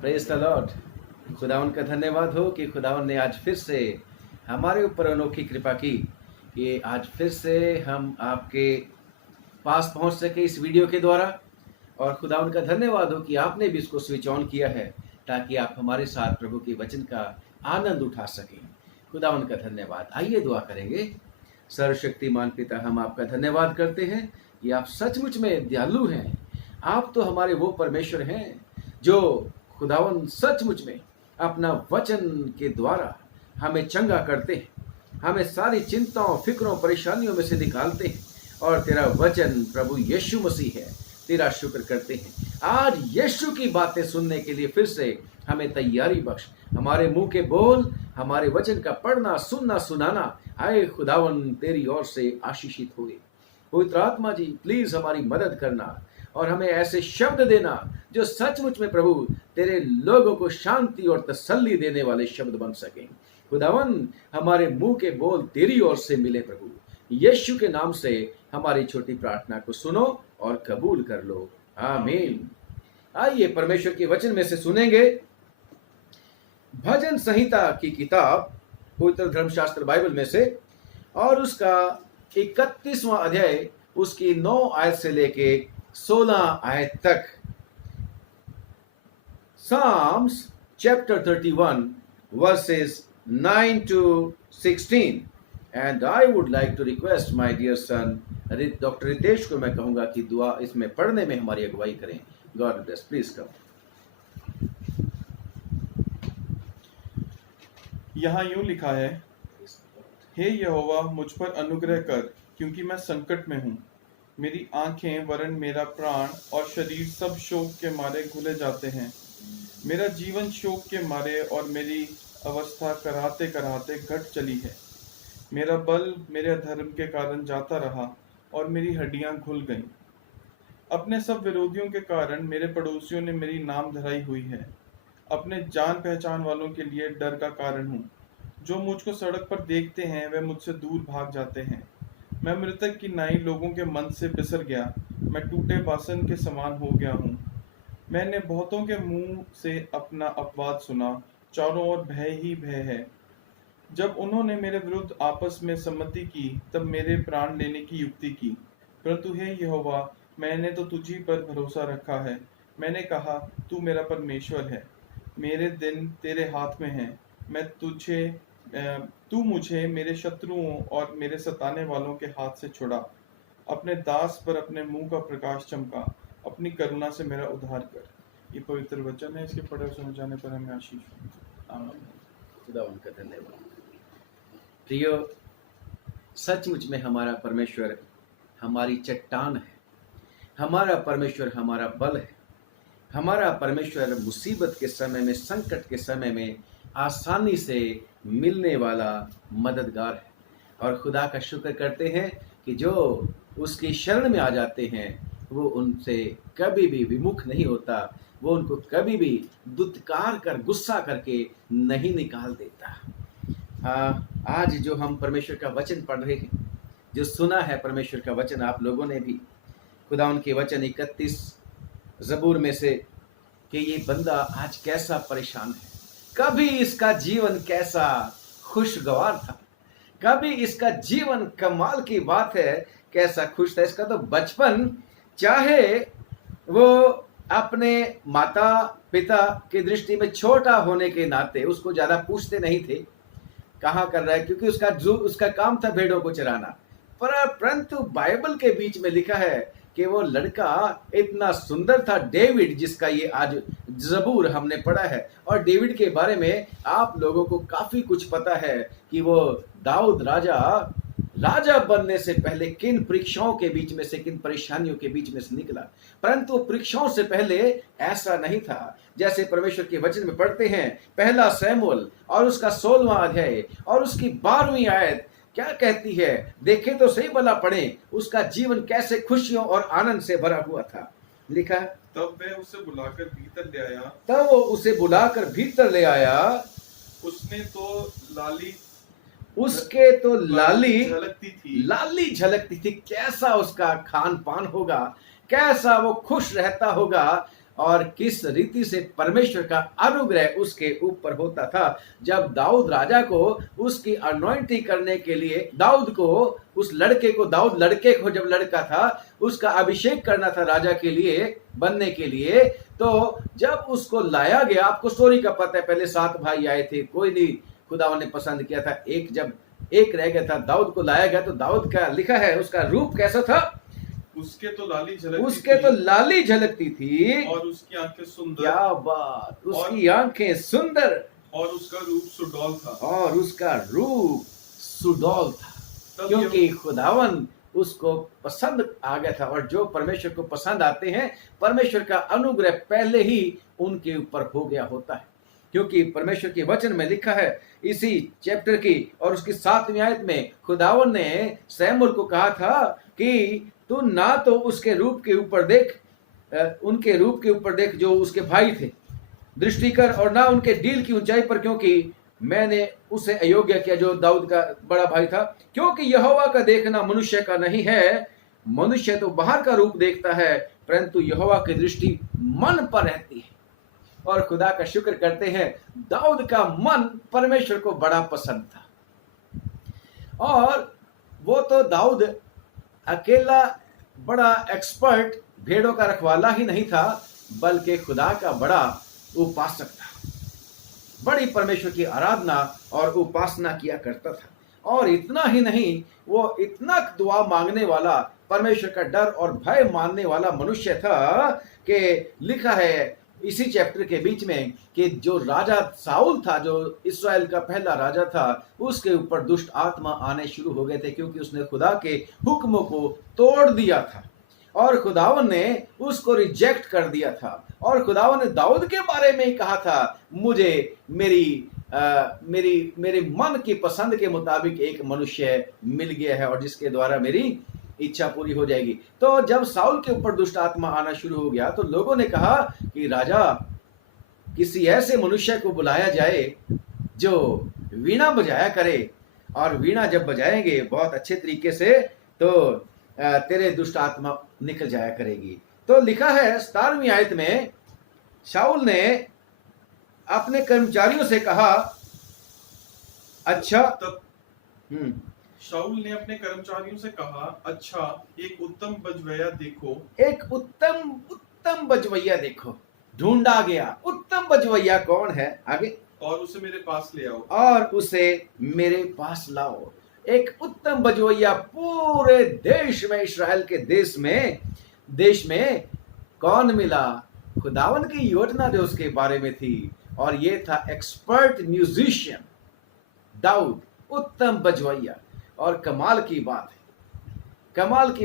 Praise the Lord. खुदावन का धन्यवाद हो कि खुदावन ने आज फिर से हमारे ऊपर अनोखी कृपा की कि आज फिर से हम आपके पास पहुंच सके इस वीडियो के द्वारा। और खुदावन का धन्यवाद हो कि आपने भी इसको स्विच ऑन किया है ताकि आप हमारे साथ प्रभु के वचन का आनंद उठा सकें। खुदावन का धन्यवाद। आइए दुआ करेंगे। सर्वशक्तिमान पिता, हम आपका धन्यवाद करते हैं कि आप सचमुच में दयालु हैं। आप तो हमारे वो परमेश्वर हैं जो खुदावन सचमुच में अपना वचन के द्वारा हमें चंगा करते हैं, हमें सारी चिंताओं, फिक्रों, परेशानियों में से निकालते हैं। और तेरा वचन प्रभु यीशु मसीह है। तेरा शुक्र करते हैं आज यीशु की बातें सुनने के लिए फिर से हमें तैयारी बख्श। हमारे मुंह के बोल, हमारे वचन का पढ़ना, सुनना, सुनाना आए खुदावन तेरी ओर से आशीषित हुए। पवित्र आत्मा जी, प्लीज हमारी मदद करना और हमें ऐसे शब्द देना जो सचमुच में प्रभु तेरे लोगों को शांति और तसल्ली देने वाले शब्द बन सकें। खुदावन हमारे मुंह के बोल तेरी ओर से मिले। प्रभु यीशु के नाम से हमारी छोटी प्रार्थना को सुनो और कबूल कर लो। आमीन। आइए परमेश्वर के वचन में से सुनेंगे भजन संहिता की किताब, पवित्र धर्मशास्त्र बाइबल में से, और उसका 31वां अध्याय, उसकी 9 आयत से लेके 16 आयत तक। Psalms chapter 31 verses 9 to 16, and I would like to request my dear son doctor Ritesh को मैं कहूंगा कि दुआ इसमें पढ़ने में हमारी अगुवाई करें। God bless. Please come. यहाँ यूं लिखा है, हे यहोवा मुझ पर अनुग्रह कर, क्योंकि मैं संकट में हूँ। मेरी आंखें वरन मेरा प्राण और शरीर सब शोक के मारे घुले जाते हैं। मेरा जीवन शोक के मारे और मेरी अवस्था कराहते कराहते घट चली है। मेरा बल मेरे अधर्म के कारण जाता रहा और मेरी हड्डियां घुल गईं। अपने सब विरोधियों के कारण मेरे पड़ोसियों ने मेरी नाम धराई हुई है। अपने जान पहचान वालों के लिए डर का कारण हूँ। जो मुझको सड़क पर देखते हैं वे मुझसे दूर भाग जाते हैं। मैं मृतक की नाई लोगों के मन से बिसर गया। मैं टूटे बासन के समान हो गया हूँ। मैंने बहुतों के मुंह से अपना अपवाद सुना। चारों ओर भय ही भय है। जब उन्होंने मेरे विरुद्ध आपस में सम्मति की, तब मेरे प्राण लेने की युक्ति की। परंतु हे यहोवा, मैंने तो तुझी पर भरोसा रखा है। मैंने कहा, तू मेरा परमेश्वर है। मेरे दिन तेरे हाथ में हैं। तू मुझे मेरे शत्रुओं और मेरे सताने वालों के हाथ से छुड़ा। अपने दास पर अपने मुंह का प्रकाश चमका। अपनी करुणा से मेरा उद्धार कर। ये पवित्र वचन है। इसके पढ़े सुने जाने पर हमें आशीष। आमीन। खुदा उनका धन्यवाद। प्रियो, सचमुच में हमारा परमेश्वर हमारी चट्टान है। हमारा परमेश्वर हमारा बल है। हमारा परमेश्वर मुसीबत के समय में, संकट के समय में आसानी से मिलने वाला मददगार है। और खुदा का शुक्र करते हैं कि जो उसकी शरण में आ जाते हैं वो उनसे कभी भी विमुख नहीं होता। वो उनको कभी भी दुत्कार कर, गुस्सा करके नहीं निकाल देता। आज जो हम परमेश्वर का वचन पढ़ रहे हैं, जो सुना है परमेश्वर का वचन आप लोगों ने भी, खुदा उनके वचन 31 ज़बूर में से, कि ये बंदा आज कैसा परेशान है। कभी इसका जीवन कैसा खुशगवार था, कभी इसका जीवन कमाल की बात है, कैसा खुश था। इसका तो बचपन, चाहे वो अपने माता पिता की दृष्टि में छोटा होने के नाते उसको ज्यादा पूछते नहीं थे कहाँ कर रहा है, क्योंकि उसका काम था भेड़ों को चराना। परंतु बाइबल के बीच में लिखा है कि वो लड़का इतना सुंदर था, डेविड, जिसका ये आज ज़बूर हमने पढ़ा है। और डेविड के बारे में आप लोगों को काफी कुछ पता है कि वो दाऊद राजा बनने से पहले किन परीक्षाओं के बीच में से, किन परेशानियों के बीच में से निकला। परंतु परीक्षाओं से पहले ऐसा नहीं था। जैसे परमेश्वर के वचन में पढ़ते हैं, पहला शमूएल और उसका 16वां अध्याय और उसकी 12वीं आयत क्या कहती है, देखें तो सही, भला पढ़ें। उसका जीवन कैसे खुशियों और आनंद से भरा हुआ था। लिखा, तब वह उसे बुलाकर भीतर ले आया। तब वो उसे बुलाकर भीतर ले आया। उसके तो लाली झलकती थी। कैसा उसका खान पान होगा, कैसा वो खुश रहता होगा। और किस रीति से परमेश्वर का अनुग्रह उसके ऊपर होता था। जब दाऊद राजा को उसकी अनॉइंटिंग करने के लिए, दाऊद लड़के को जब लड़का था उसका अभिषेक करना था राजा के लिए, बनने के लिए, तो जब उसको लाया गया, आपको स्टोरी का पता है, पहले 7 भाई आए थे, कोई नहीं खुदा ने पसंद किया था, जब एक रह गया था, दाऊद को लाया गया, तो दाऊद का लिखा है उसका रूप कैसा था, उसके तो लाली झलकती थी और उसकी आंखें सुंदर। क्या बात, उसकी आंखें सुंदर और उसका रूप सुडौल था, क्योंकि खुदावन उसको पसंद आ गया था। और जो परमेश्वर को पसंद आते हैं, परमेश्वर का अनुग्रह पहले ही उनके ऊपर हो गया होता है, क्योंकि परमेश्वर के वचन में लिखा है इसी चैप्टर की और उसकी 7वीं आयत में, खुदावन ने सैमुअल को कहा था कि तू ना तो उसके रूप के ऊपर देख, उनके रूप के ऊपर देख जो उसके भाई थे, दृष्टि कर, और ना उनके डील की ऊंचाई पर, क्योंकि मैंने उसे अयोग्य किया जो दाऊद का बड़ा भाई था। क्योंकि यहोवा का देखना मनुष्य का नहीं है, मनुष्य तो बाहर का रूप देखता है, परंतु यहोवा की दृष्टि मन पर रहती है। और खुदा का शुक्र करते हैं, दाऊद का मन परमेश्वर को बड़ा पसंद था। और वो तो दाऊद अकेला बड़ा एक्सपर्ट भेड़ों का रखवाला ही नहीं था, बल्कि खुदा का बड़ा उपासक था, बड़ी परमेश्वर की आराधना और उपासना किया करता था। और इतना ही नहीं, वो इतना दुआ मांगने वाला, परमेश्वर का डर और भय मानने वाला मनुष्य था कि लिखा है इसी चैप्टर के बीच में कि जो राजा साउल था, जो इस्राएल का पहला राजा था, उसके ऊपर दुष्ट आत्मा आने शुरू हो गए थे, क्योंकि उसने खुदा के हुक्मों को तोड़ दिया था और खुदावन ने उसको रिजेक्ट कर दिया था। और खुदावन ने दाऊद के बारे में ही कहा था, मुझे मेरे मन की पसंद के मुताबिक एक मनुष्य मिल गया है और जिसके द्वारा मेरी इच्छा पूरी हो जाएगी। तो जब साउल के ऊपर दुष्ट आत्मा आना शुरू हो गया, तो लोगों ने कहा कि राजा, किसी ऐसे मनुष्य को बुलाया जाए जो वीणा बजाया करे, और वीणा जब बजाएंगे बहुत अच्छे तरीके से, तो तेरे दुष्ट आत्मा निकल जाया करेगी। तो लिखा है 17वीं आयत में, शाऊल ने अपने कर्मचारियों से कहा, अच्छा, शाऊल ने अपने कर्मचारियों से कहा, अच्छा, एक उत्तम बजवैया देखो। ढूंढा गया उत्तम बजवैया कौन है, आगे, और उसे मेरे पास लाओ। एक उत्तम बजवैया पूरे देश में, इस्राएल के देश में कौन मिला? खुदावन की योजना जो उसके बारे में थी, और ये था एक्सपर्ट म्यूजिशियन दाऊद, उत्तम बजवैया। और कमाल की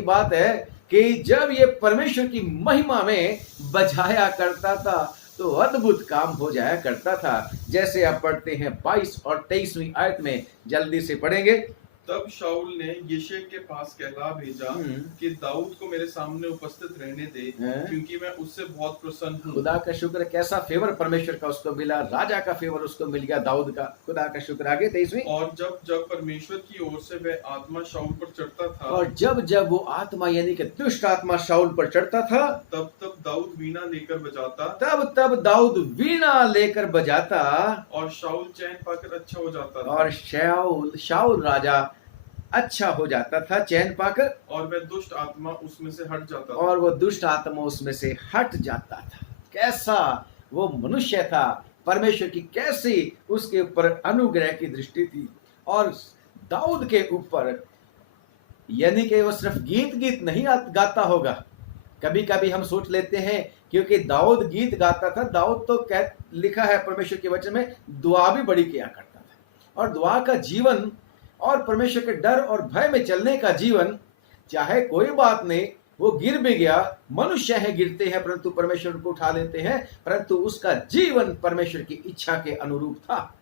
बात है कि जब ये परमेश्वर की महिमा में बजाया करता था तो अद्भुत काम हो जाया करता था। जैसे आप पढ़ते हैं 22 और 23वीं आयत में, जल्दी से पढ़ेंगे। तब शाऊल ने यिशै के पास कहला भेजा कि दाऊद को मेरे सामने उपस्थित रहने दे, क्योंकि मैं उससे बहुत प्रसन्न हूँ। खुदा का शुक्र, कैसा फेवर परमेश्वर का उसको मिला, राजा का फेवर उसको मिल गया दाऊद का। खुदा का शुक्र। आगे 23वीं। और जब परमेश्वर की ओर से वह आत्मा शाऊल पर चढ़ता था, और जब वो आत्मा यानी कि दुष्ट आत्मा शाऊल पर चढ़ता था, तब दाऊद वीणा लेकर बजाता, तब दाऊद वीणा लेकर बजाता, और शाऊल चैन पाकर अच्छा हो जाता था, और शाऊल राजा अच्छा हो जाता था चैन पाकर, और वह दुष्ट आत्मा उसमें से हट जाता था। कैसा वो मनुष्य था, परमेश्वर की कैसी उसके ऊपर अनुग्रह की दृष्टि थी। और दाऊद के ऊपर, यानी कि वो सिर्फ गीत नहीं गाता होगा। कभी कभी हम सोच लेते हैं क्योंकि दाऊद गीत गाता था, दाऊद तो लिखा है परमेश्वर के वचन में, दुआ भी बड़ी किया करता था। और दुआ का जीवन और परमेश्वर के डर और भय में चलने का जीवन, चाहे कोई बात नहीं, वो गिर भी गया, मनुष्य है गिरते हैं परंतु परमेश्वर को उठा लेते हैं, परंतु उसका जीवन परमेश्वर की इच्छा के अनुरूप था।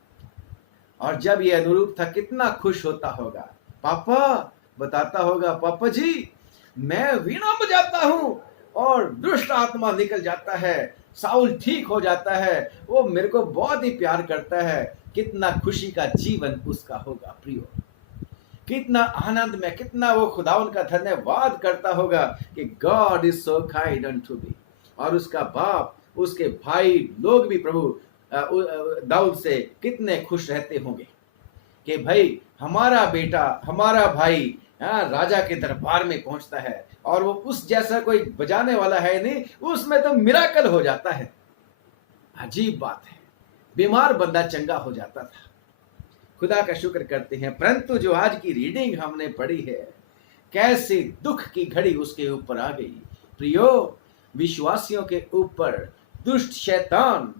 और जब ये अनुरूप था, कितना खुश होता होगा। पापा बताता होगा, पापा जी मैं वीणा बजाता हूं और दुष्ट आत्मा निकल जाता है, साउल ठीक हो जाता है, वो मेरे को बहुत ही प्यार करता है। कितना खुशी का जीवन उसका होगा प्रियो, कितना आनंद में, कितना वो खुदावन का धन्यवाद करता होगा कि God is so kind unto me. और उसका बाप उसके भाई लोग भी प्रभु दाऊद से कितने खुश रहते होंगे कि भाई हमारा बेटा, हमारा भाई राजा के दरबार में पहुंचता है, और वो उस जैसा कोई बजाने वाला है नहीं, उसमें तो मिराकल हो जाता है। अजीब बात है, बीमार बंदा चंगा हो जाता था। खुदा का शुक्र करते हैं। परंतु जो आज की रीडिंग हमने पढ़ी है, कैसी दुख की घड़ी उसके ऊपर आ गई। प्रियो, विश्वासियों के ऊपर दुष्ट शैतान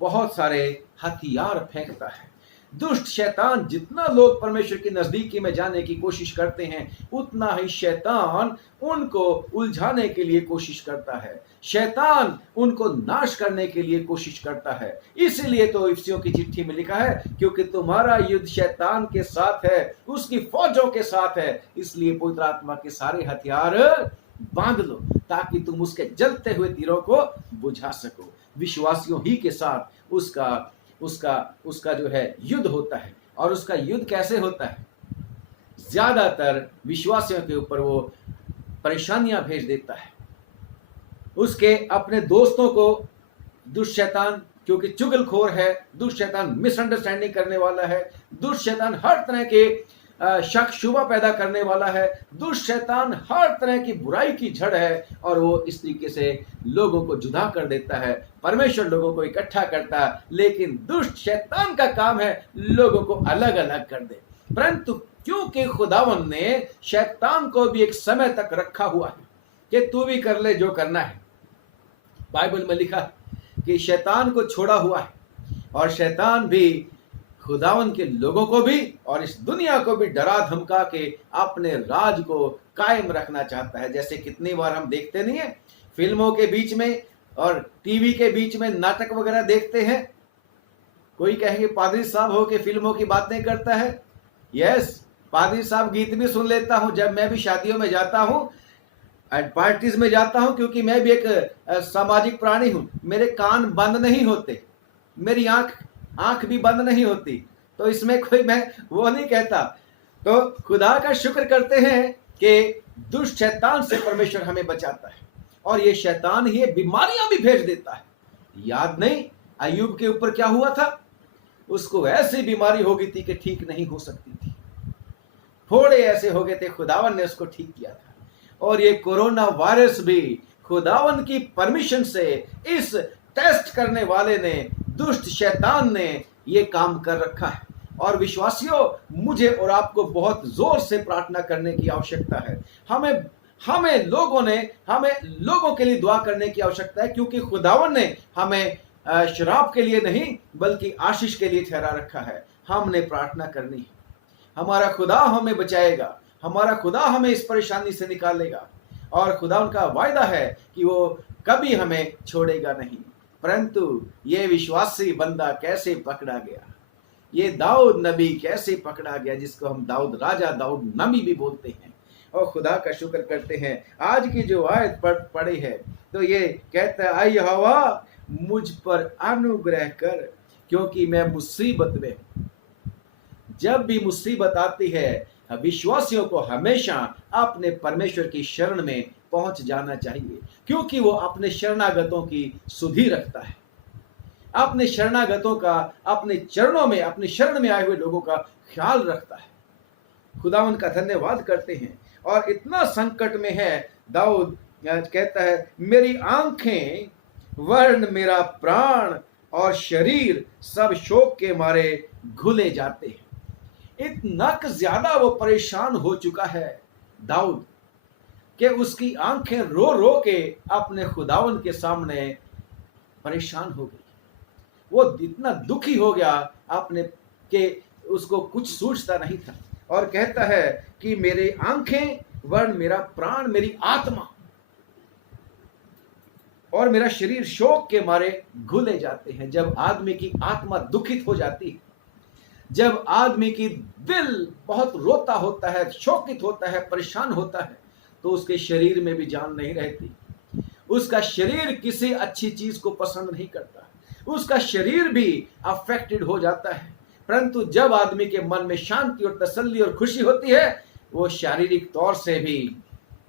बहुत सारे हथियार फेंकता है। दुष्ट शैतान, जितना लोग परमेश्वर की नजदीकी में जाने की कोशिश करते हैं, उतना ही शैतान उनको उलझाने के लिए कोशिश करता है। शैतान उनको नाश करने के लिए कोशिश करता है। इसीलिए तो इफिसियों की चिट्ठी में लिखा है, क्योंकि तुम्हारा युद्ध शैतान के साथ है, उसकी फौजों के साथ है। इसलिए पवित्र आत्मा के सारे हथियार बांध लो, ताकि तुम उसके जलते हुए तीरों को बुझा सको। विश्वासियों ही के साथ उसका जो है युद्ध होता है। और उसका युद्ध कैसे होता है? ज्यादातर विश्वासियों के ऊपर वो परेशानियां भेज देता है। उसके अपने दोस्तों को दुष्ट शैतान, क्योंकि चुगलखोर है, दुष्ट शैतान मिसअंडरस्टैंडिंग करने वाला है, दुष्ट शैतान हर तरह के शक शुबा पैदा करने वाला है, दुष्ट शैतान हर तरह की बुराई की जड़ है, और वो इस तरीके से लोगों को जुदा कर देता है। परमेश्वर लोगों को इकट्ठा करता है, लेकिन दुष्ट शैतान का काम है लोगों को अलग अलग कर दे। परंतु क्योंकि खुदावन ने शैतान को भी एक समय तक रखा हुआ है कि तू भी कर ले जो करना है। बाइबल में लिखा है कि शैतान को छोड़ा हुआ है, और शैतान भी खुदावन के लोगों को भी और इस दुनिया को भी डरा धमका के अपने राज को कायम रखना चाहता है। जैसे कितनी बार हम देखते नहीं है, फिल्मों के बीच में और टीवी के बीच में नाटक वगैरह देखते हैं। कोई कहेंगे पादरी साहब हो के फिल्मों की बातें करता है। यस, पादरी साहब गीत भी सुन लेता हूं जब मैं भी शादियों में जाता हूं, पार्टीज में जाता हूं, क्योंकि मैं भी एक सामाजिक प्राणी हूं। मेरे कान बंद नहीं होते, मेरी आंख भी बंद नहीं होती, तो इसमें कोई मैं वो नहीं कहता। तो खुदा का शुक्र करते हैं कि दुष्ट शैतान से परमेश्वर हमें बचाता है, और ये शैतान ही बीमारियां भी भेज देता है। याद नहीं अय्यूब के ऊपर क्या हुआ था? उसको ऐसी बीमारी हो गई थी कि ठीक नहीं हो सकती थी। फोड़े ऐसे हो गए थे, खुदावन ने उसको ठीक किया था। और ये कोरोना वायरस भी खुदावन की परमिशन से इस टेस्ट करने वाले ने, दुष्ट शैतान ने ये काम कर रखा है। और विश्वासियों, मुझे और आपको बहुत जोर से प्रार्थना करने की आवश्यकता है। हमें लोगों के लिए दुआ करने की आवश्यकता है, क्योंकि खुदावन ने हमें शराब के लिए नहीं बल्कि आशीष के लिए ठहरा रखा है। हमने प्रार्थना करनी है। हमारा खुदा हमें बचाएगा, हमारा खुदा हमें इस परेशानी से निकालेगा, और खुदा उनका वायदा है कि वो कभी हमें छोड़ेगा नहीं। परंतु ये विश्वासी बंदा कैसे पकड़ा गया, ये दाऊद नबी कैसे पकड़ा गया, जिसको हम दाऊद राजा, दाऊद नबी भी बोलते हैं। और खुदा का शुक्र करते हैं, आज की जो आयत पढ़ी है तो ये कहता है, आई यहोवा मुझ पर अनुग्रह कर, क्योंकि मैं मुसीबत में हूं। जब भी मुसीबत आती है, विश्वासियों को हमेशा अपने परमेश्वर की शरण में पहुंच जाना चाहिए, क्योंकि वो अपने शरणागतों की सुधि रखता है। अपने शरणागतों का, अपने चरणों में, अपने शरण में आए हुए लोगों का ख्याल रखता है। खुदावन का धन्यवाद करते हैं। और इतना संकट में है, दाऊद कहता है, मेरी आंखें वर्ण मेरा प्राण और शरीर सब शोक के मारे घुले जाते हैं। इतना ज्यादा वो परेशान हो चुका है दाऊद कि उसकी आंखें रो रो के अपने खुदावन के सामने परेशान हो गई। वो इतना दुखी हो गया अपने के उसको कुछ सूझता नहीं था, और कहता है कि मेरे आंखें वर्ण मेरा प्राण, मेरी आत्मा और मेरा शरीर शोक के मारे घुले जाते हैं। जब आदमी की आत्मा दुखित हो जाती है, जब आदमी की दिल बहुत रोता होता है, शोकित होता है, परेशान होता है, तो उसके शरीर में भी जान नहीं रहती। उसका शरीर किसी अच्छी चीज को पसंद नहीं करता, उसका शरीर भी अफेक्टेड हो जाता है। परंतु जब आदमी के मन में शांति और तसल्ली और खुशी होती है, वो शारीरिक तौर से भी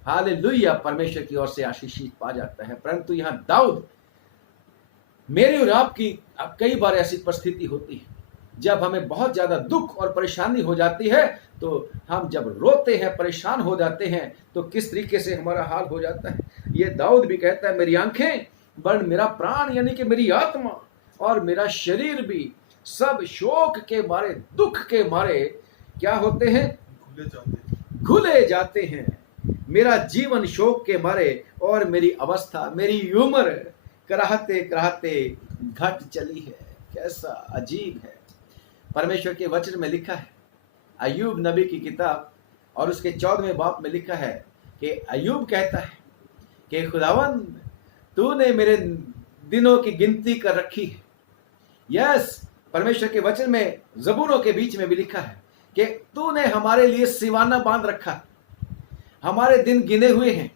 हालेलुया परमेश्वर की ओर से आशीषित पा जाता है। परंतु यहाँ दाऊद मेरी और आपकी कई बार ऐसी परिस्थिति होती है जब हमें बहुत ज्यादा दुख और परेशानी हो जाती है, तो हम जब रोते हैं, परेशान हो जाते हैं, तो किस तरीके से हमारा हाल हो जाता है। ये दाऊद भी कहता है, मेरी आंखें वरन मेरा प्राण यानी कि मेरी आत्मा और मेरा शरीर भी सब शोक के मारे, दुख के मारे क्या होते हैं, घुले जाते हैं। मेरा जीवन शोक के मारे और मेरी अवस्था, मेरी उम्र कराहते कराहते घट चली है। कैसा अजीब है। परमेश्वर के वचन में लिखा है, अय्यूब नबी की किताब और उसके 14वें बाब में लिखा है कि अय्यूब कहता है कि खुदावंद तूने मेरे दिनों की गिनती कर रखी है। यस, परमेश्वर के वचन में ज़बूरों के बीच में भी लिखा है कि तूने हमारे लिए सिवाना बांध रखा है। हमारे दिन गिने हुए हैं,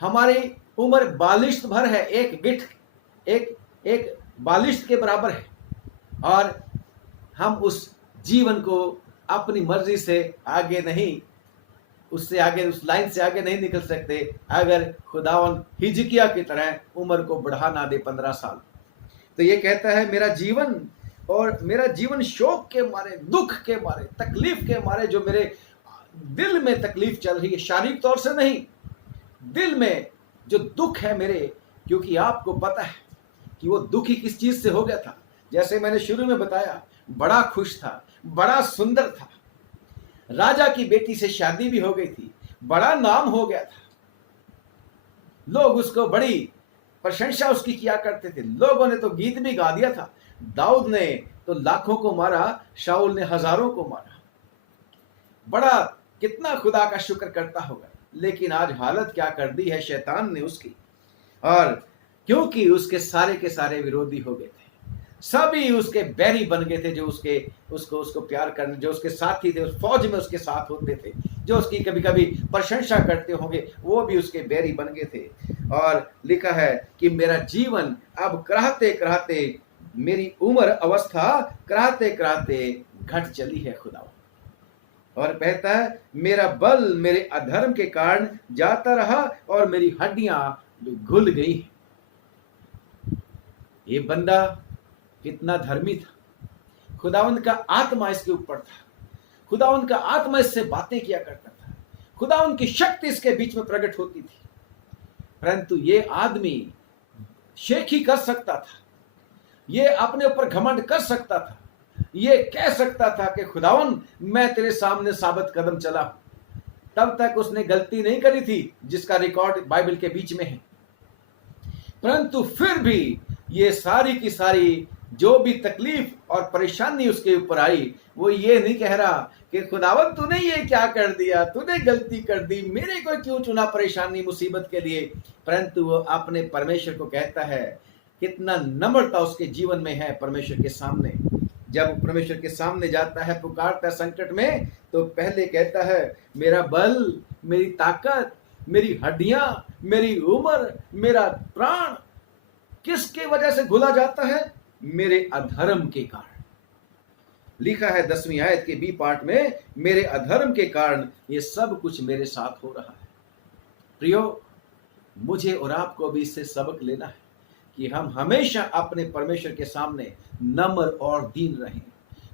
हमारी उम्र बालिश्त भर है, एक गिठ एक बालिश्त के बराबर है, और हम उस जीवन को अपनी मर्जी से आगे नहीं, उससे आगे, उस लाइन से आगे नहीं निकल सकते अगर खुदावन हिजकिया की तरह उम्र को बढ़ा ना दे 15 साल। तो ये कहता है मेरा जीवन और मेरा जीवन शोक के मारे, दुख के मारे, तकलीफ के मारे, जो मेरे दिल में तकलीफ चल रही है, शारीरिक तौर से नहीं, दिल में जो दुख है मेरे, क्योंकि आपको पता है कि वो दुखी किस चीज से हो गया था। जैसे मैंने शुरू में बताया, बड़ा खुश था, बड़ा सुंदर था, राजा की बेटी से शादी भी हो गई थी, बड़ा नाम हो गया था, लोग उसको बड़ी प्रशंसा उसकी किया करते थे, लोगों ने तो गीत भी गा दिया था। दाऊद ने तो लाखों को मारा, शाऊल ने हजारों को मारा, बड़ा कितना खुदा का शुक्र करता होगा। लेकिन आज हालत क्या कर दी है शैतान ने उसकी, और क्योंकि उसके सारे के सारे विरोधी हो गए थे, सभी उसके बैरी बन गए थे, जो उसको प्यार करने, जो उसके साथी थे, उस फौज में उसके साथ होते थे, जो उसकी कभी कभी प्रशंसा करते होंगे, वो भी उसके बैरी बन गए थे। और लिखा है कि मेरा जीवन अब कराहते कराहते, मेरी उम्र अवस्था कराहते कराहते घट चली है खुदा। और कहता है मेरा बल मेरे अधर्म के कारण जाता रहा और मेरी हड्डियां घुल गई। ये बंदा कितना धर्मी था, खुदावंद का आत्मा इसके ऊपर था, खुदावंद का आत्मा इससे बातें किया करता था, खुदावंद की शक्ति इसके बीच में प्रकट होती थी। परंतु ये आदमी शेखी कर सकता था, ये अपने ऊपर घमंड कर सकता था, ये कह सकता था कि खुदावन मैं तेरे सामने साबित कदम चला। तब तक उसने गलती नहीं करी थी जिसका रिकॉर्ड बाइबल के बीच में है। परंतु फिर भी ये सारी की सारी जो भी तकलीफ और परेशानी उसके ऊपर आई, वो ये नहीं कह रहा कि खुदावन तूने ये क्या कर दिया, तूने गलती कर दी, मेरे को क्यों चुना परेशानी मुसीबत के लिए। परंतु वो अपने परमेश्वर को कहता है, कितना नम्रता उसके जीवन में है परमेश्वर के सामने। जब परमेश्वर के सामने जाता है, पुकारता है संकट में, तो पहले कहता है मेरा बल, मेरी ताकत, मेरी हड्डियां, मेरी उम्र, मेरा प्राण किसके वजह से घुला जाता है? मेरे अधर्म के कारण। लिखा है 10वीं आयत के बी पार्ट में, मेरे अधर्म के कारण ये सब कुछ मेरे साथ हो रहा है। प्रियो, मुझे और आपको भी इससे सबक लेना है कि हम हमेशा अपने परमेश्वर के सामने नम्र और दीन रहें।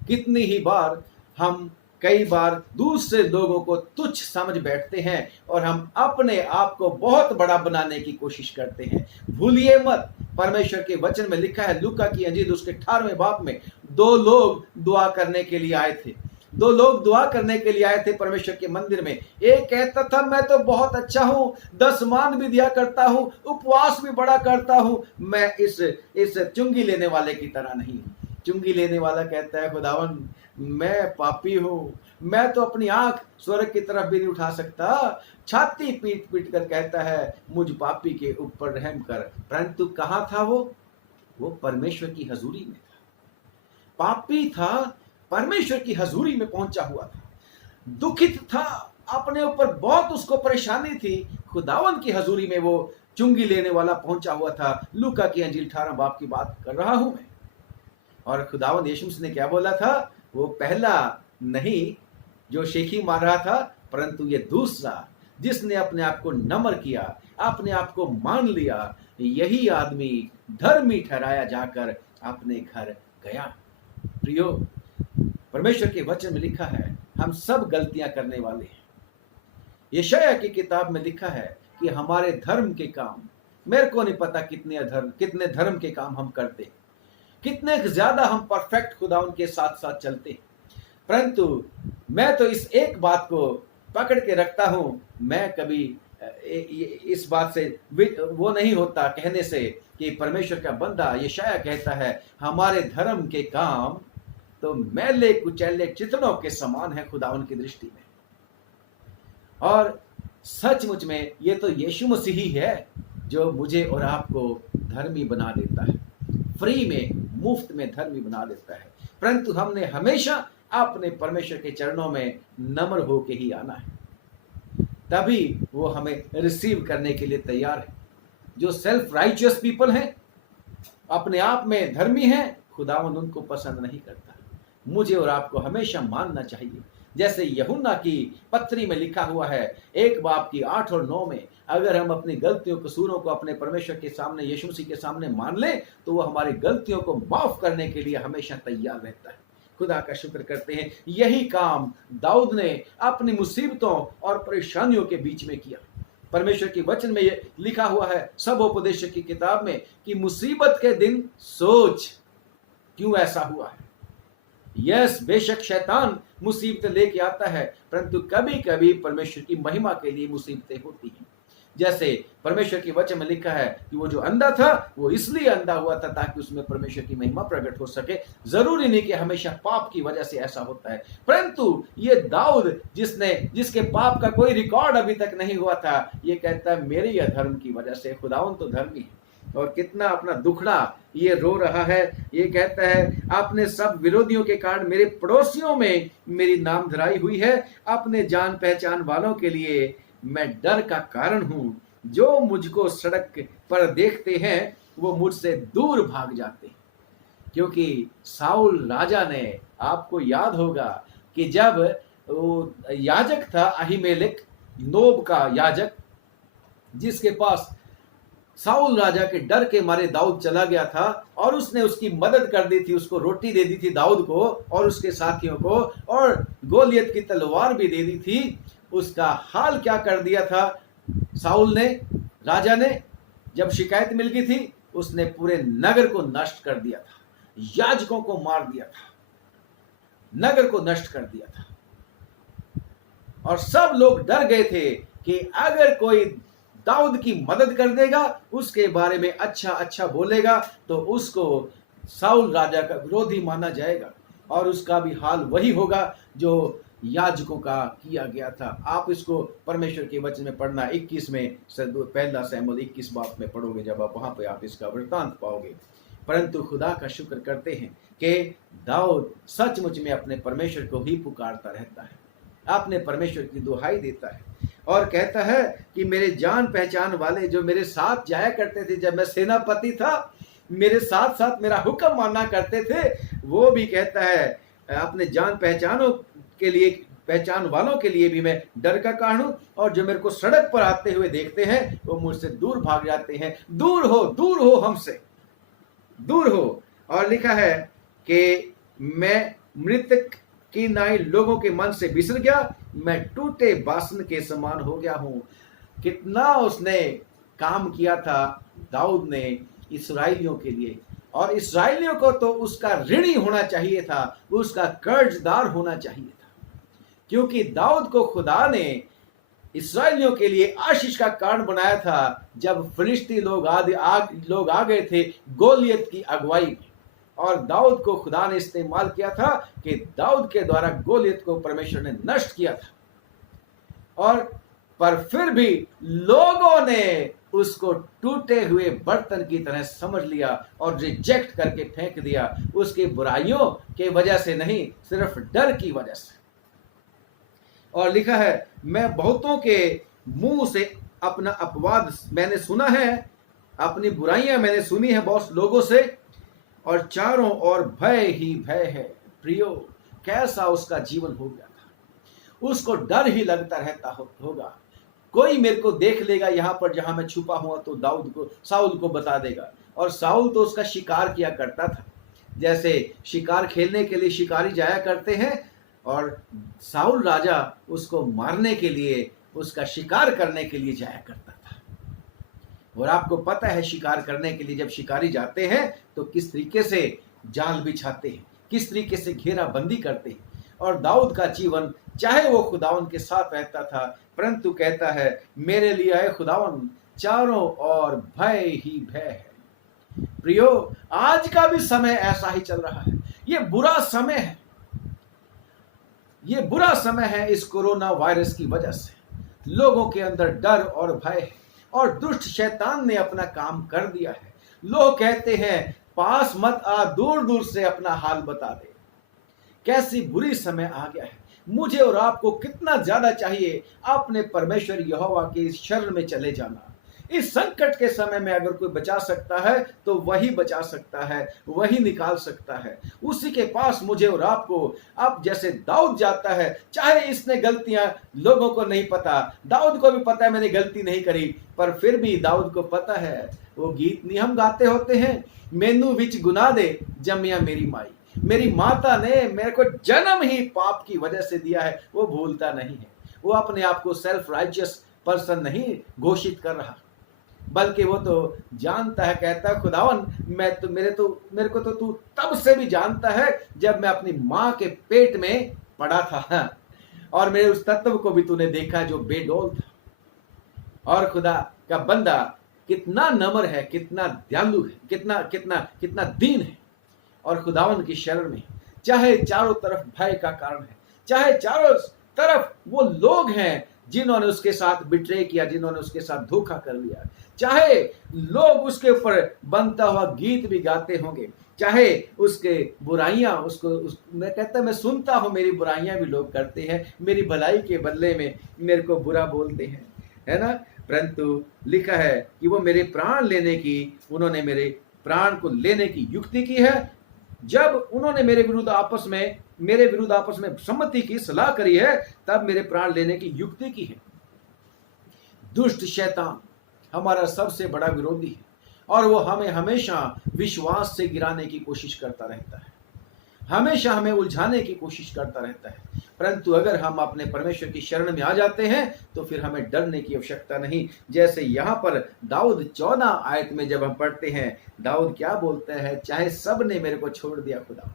कितनी ही बार हम कई बार दूसरे लोगों को तुच्छ समझ बैठते हैं और हम अपने आप को बहुत बड़ा बनाने की कोशिश करते हैं। भूलिए मत, परमेश्वर के वचन में लिखा है, लूका की अंजील उसके 18वें बाब में, 2 लोग दुआ करने के लिए आए थे। 2 लोग दुआ करने के लिए आए थे परमेश्वर के मंदिर में। एक कहता था मैं तो बहुत अच्छा हूं, 10 मान भी दिया करता हूं, उपवास भी बड़ा करता हूं, मैं इस चुंगी लेने वाले की तरह नहीं हूं। चुंगी लेने वाला कहता है खुदावन मैं पापी हूं, मैं तो अपनी आंख स्वर्ग की तरफ भी नहीं उठा सकता। छाती पीट पीट कर कहता है मुझ पापी के ऊपर रहम कर। परंतु कहां था वो परमेश्वर की हजूरी में था। पापी था, परमेश्वर की हजूरी में पहुंचा हुआ था, दुखित था, अपने ऊपर बहुत उसको परेशानी थी। खुदावन की हजूरी में वो चुंगी लेने वाला पहुंचा हुआ था। लूका की अंजील 18 बाब की बात कर रहा हूं मैं। और खुदावन यीशु मसीह ने क्या बोला था? वो पहला नहीं जो शेखी मार रहा था, परंतु ये दूसरा जिसने अपने आप को नम्र किया, अपने आप को मान लिया, यही आदमी धर्मी ठहराया जाकर अपने घर गया। प्रियो, परमेश्वर के वचन में लिखा है हम सब गलतियां करने वाले हैं। यशाया की किताब में लिखा है कि हमारे धर्म के काम, मेरे को नहीं पता कितने धर्म के काम हम करते, कितने ज्यादा हम परफेक्ट खुदावन के साथ साथ चलते, परंतु मैं तो इस एक बात को पकड़ के रखता हूं, मैं कभी इस बात से वो नहीं होता कहने से कि परमेश्वर का बंदा यशाया कहता है हमारे धर्म के काम तो मैले कुचैले चितड़ों के समान है खुदावन की दृष्टि में। और सचमुच में ये तो यीशु मसीह ही है जो मुझे और आपको धर्मी बना देता है, फ्री में, मुफ्त में धर्मी बना देता है। परंतु हमने हमेशा अपने परमेश्वर के चरणों में नम्र होके ही आना है, तभी वो हमें रिसीव करने के लिए तैयार है। जो सेल्फ राइचियस पीपल हैं, अपने आप में धर्मी हैं, खुदावंद उनको पसंद नहीं करता। मुझे और आपको हमेशा मानना चाहिए, जैसे यूहन्ना की पत्री में लिखा हुआ है 1 बाब की 8 और 9 में, अगर हम अपनी गलतियों कसूरों को अपने परमेश्वर के सामने, यीशु मसीह के सामने मान लें तो वो हमारी गलतियों को माफ करने के लिए हमेशा तैयार रहता है। खुदा का शुक्र करते हैं, यही काम दाऊद ने अपनी मुसीबतों और परेशानियों के बीच में किया। परमेश्वर के वचन में ये लिखा हुआ है सब उपदेशक की किताब में कि मुसीबत के दिन सोच क्यों ऐसा हुआ है। यस, बेशक शैतान मुसीबतें लेके आता है, परंतु कभी कभी परमेश्वर की महिमा के लिए मुसीबतें होती हैं। जैसे परमेश्वर के वचन में लिखा है कि वो जो अंधा था वो इसलिए अंधा हुआ था ताकि उसमें परमेश्वर की महिमा प्रकट हो सके। जरूरी नहीं कि हमेशा पाप की वजह से ऐसा होता है, परंतु ये दाऊद जिसके पाप का कोई रिकॉर्ड अभी तक नहीं हुआ था, ये कहता है मेरे यह धर्म की वजह से, खुदावंद तो धर्मी है। और कितना अपना दुखड़ा ये रो रहा है, ये कहता है आपने सब विरोधियों के कारण मेरे पड़ोसियों में मेरी नाम धराई हुई है, अपने जान पहचान वालों के लिए मैं डर का कारण हूं। जो मुझको सड़क पर देखते हैं वो मुझसे दूर भाग जाते हैं। क्योंकि साउल राजा ने, आपको याद होगा कि जब वो याजक था अहीमेलेक, नोब का याजक, जिसके पास साउल राजा के डर के मारे दाऊद चला गया था और उसने उसकी मदद कर दी थी, उसको रोटी दे दी थी दाऊद को और उसके साथियों को, और गोलियत की तलवार भी दे दी थी। उसका हाल क्या कर दिया था साउल ने, राजा ने, जब शिकायत मिल गई थी उसने पूरे नगर को नष्ट कर दिया था, याजकों को मार दिया था, नगर को नष्ट कर दिया था। और सब लोग डर गए थे कि अगर कोई दाऊद की मदद कर देगा, उसके बारे में अच्छा अच्छा बोलेगा, तो उसको साउल राजा का विरोधी माना जाएगा और उसका भी हाल वही होगा जो याजकों का किया गया था। आप इसको परमेश्वर के वचन में पढ़ना, 21 में, पहला शमूएल 21 बाब में पढ़ोगे, जब आप वहां पे आप इसका वृत्तांत पाओगे। परंतु खुदा का शुक्र करते हैं कि दाऊद सचमुच में अपने परमेश्वर को ही पुकारता रहता है, अपने परमेश्वर की दुहाई देता है और कहता है कि मेरे जान पहचान वाले जो मेरे साथ जाया करते थे, जब मैं सेनापति था, मेरे साथ साथ मेरा हुक्म माना करते थे, वो भी कहता है अपने जान पहचान वालों के लिए भी मैं डर का कारण हूं, और जो मेरे को सड़क पर आते हुए देखते हैं वो मुझसे दूर भाग जाते हैं। दूर हो हमसे, दूर हो। और लिखा है कि मैं मृतक की नाई लोगों के मन से बिसर गया, मैं टूटे बासन के समान हो गया हूं। कितना उसने काम किया था दाऊद ने इस्राएलियों के लिए, और इस्राएलियों को तो उसका ऋणी होना चाहिए था, उसका कर्जदार होना चाहिए था, क्योंकि दाऊद को खुदा ने इस्राएलियों के लिए आशीष का कारण बनाया था जब फिलिस्ती लोग आ गए थे गोलियत की अगुवाई में, और दाऊद को खुदा ने इस्तेमाल किया था कि दाऊद के द्वारा गोलियत को परमेश्वर ने नष्ट किया था। और पर फिर भी लोगों ने उसको टूटे हुए बर्तन की तरह समझ लिया और रिजेक्ट करके फेंक दिया, उसकी बुराइयों के वजह से नहीं, सिर्फ डर की वजह से। और लिखा है मैं बहुतों के मुंह से अपना अपवाद मैंने सुना है, अपनी बुराइयां मैंने सुनी है बहुत लोगों से, और चारों ओर भय ही भय है। प्रियो, कैसा उसका जीवन हो गया था, उसको डर ही लगता रहता होगा। कोई मेरे को देख लेगा यहाँ पर जहाँ मैं छुपा हुआ तो साउल को बता देगा। और साउल तो उसका शिकार किया करता था। जैसे शिकार खेलने के लिए शिकारी जाया करते हैं, और साउल राजा उसको मारने के लिए, उसका शिकार करने के लिए जाया करता था। और आपको पता है शिकार करने के लिए जब शिकारी जाते हैं तो किस तरीके से जाल बिछाते हैं, किस तरीके से घेराबंदी करते हैं। और दाऊद का जीवन, चाहे वो खुदावन के साथ रहता था, परंतु कहता है मेरे लिए है खुदावन चारों ओर भय ही भय है। प्रियो, आज का भी समय ऐसा ही चल रहा है। ये बुरा समय है, ये बुरा समय है। इस कोरोना वायरस की वजह से लोगों के अंदर डर और भय है, और दुष्ट शैतान ने अपना काम कर दिया है। लोग कहते हैं पास मत आ, दूर दूर से अपना हाल बता दे। कैसी बुरी समय आ गया है। मुझे और आपको कितना ज्यादा चाहिए अपने परमेश्वर यहोवा के शरण में चले जाना। इस संकट के समय में अगर कोई बचा सकता है तो वही बचा सकता है, वही निकाल सकता है। उसी के पास मुझे और आपको, अब जैसे दाऊद जाता है, चाहे इसने गलतियां लोगों को नहीं पता, दाऊद को भी पता है मैंने गलती नहीं करी, पर फिर भी दाऊद को पता है। वो गीत नहीं हम गाते होते हैं, मैनू विच गुनाह दे जमिया मेरी माई, मेरी माता ने मेरे को जन्म ही पाप की वजह से दिया है। वो भूलता नहीं है। वो अपने आप को सेल्फ राइचियस पर्सन नहीं घोषित कर रहा, बल्कि वो तो जानता है, कहता है खुदावन मेरे को तो तू तब से भी जानता है जब मैं अपनी माँ के पेट में पड़ा था, और मेरे उस तत्व को भी तूने देखा जो बेडौल था। और खुदा का बंदा कितना नम्र है, कितना दयालु है, कितना कितना कितना दीन है, और खुदावन की शरण में। चाहे चारों तरफ भय का कारण है, चाहे चारों तरफ वो लोग हैं जिन्होंने उसके साथ बिट्रे किया, जिन्होंने उसके साथ धोखा कर लिया, चाहे लोग उसके ऊपर बनता हुआ गीत भी गाते होंगे, चाहे उसके बुराइयां मैं कहता मैं सुनता हूं, मेरी बुराइयां भी लोग करते हैं, मेरी भलाई के बदले में मेरे को बुरा बोलते हैं, है ना। परंतु लिखा है कि वो मेरे प्राण लेने की, उन्होंने मेरे प्राण को लेने की युक्ति की है। जब उन्होंने मेरे विरुद्ध आपस में सम्मति की, सलाह करी है, तब मेरे प्राण लेने की युक्ति की है। दुष्ट शैतान हमारा सबसे बड़ा विरोधी है, और वो हमें हमेशा विश्वास से गिराने की कोशिश करता रहता है, हमेशा हमें उलझाने की कोशिश करता रहता है। परंतु अगर हम अपने परमेश्वर की शरण में आ जाते हैं तो फिर हमें डरने की आवश्यकता नहीं। जैसे यहाँ पर दाऊद 14 आयत में जब हम पढ़ते हैं, दाऊद क्या बोलते हैं, चाहे सब ने मेरे को छोड़ दिया खुदा,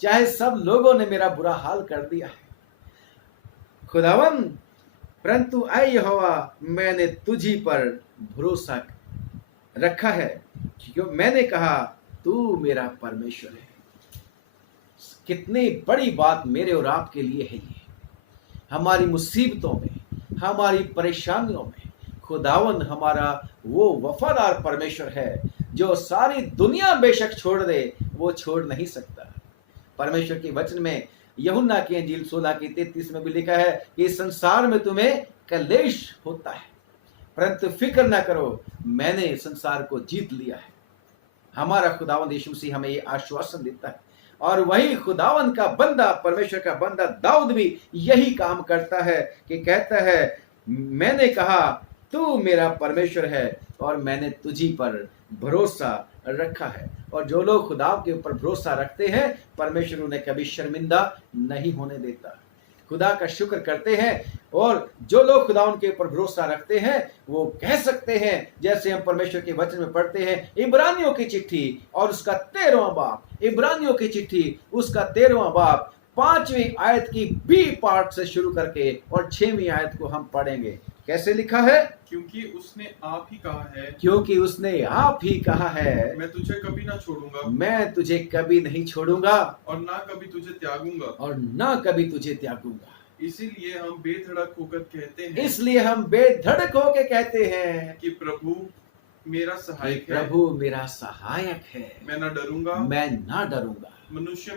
चाहे सब लोगों ने मेरा बुरा हाल कर दिया है खुदावन, परंतु ऐ यहोवा मैंने तुझी पर भरोसा रखा है, क्योंकि मैंने कहा तू मेरा परमेश्वर है। कितनी बड़ी बात मेरे और आपके लिए है ये। हमारी मुसीबतों में, हमारी परेशानियों में खुदावन हमारा वो वफादार परमेश्वर है जो सारी दुनिया बेशक छोड़ दे, वो छोड़ नहीं सकता। परमेश्वर के वचन में यूहन्ना की इंजील 16:33 में भी लिखा है कि इस संसार में तुम्हें कलेश होता है, परंतु फिक्र ना करो, मैंने संसार को जीत लिया है। हमारा खुदावंद यीशु मसीह हमें ये आश्वासन देता है, और वही खुदावंद का बंदा, परमेश्वर का बंदा दाऊद भी यही काम करता है कि कहता है मैंने कहा तू मेरा परमेश्वर है और मैंने तुझी पर भरोसा रखा है। और जो लोग खुदा के ऊपर भरोसा रखते हैं, परमेश्वर उन्हें कभी शर्मिंदा नहीं होने देता। खुदा का शुक्र करते हैं, और जो लोग खुदा उनके ऊपर भरोसा रखते हैं वो कह सकते हैं, जैसे हम परमेश्वर के वचन में पढ़ते हैं, इब्रानियों की चिट्ठी और उसका 13वां बाब, इब्रानियों की चिट्ठी उसका 13वां बाब 5वीं आयत की बी पार्ट से शुरू करके और 6वीं आयत को हम पढ़ेंगे। कैसे लिखा है? क्योंकि उसने आप ही कहा है, क्योंकि उसने आप ही कहा है, मैं तुझे कभी ना छोड़ूंगा, मैं तुझे कभी नहीं छोड़ूंगा, और ना कभी तुझे त्यागूंगा, और ना कभी तुझे त्यागूंगा। इसीलिए हम बेधड़क होकर कहते हैं, इसलिए हम बेधड़क होकर कहते हैं कि प्रभु मेरा सहायक है, प्रभु मेरा सहायक है, मैं ना डरूंगा, मैं ना डरूंगा। मनुष्य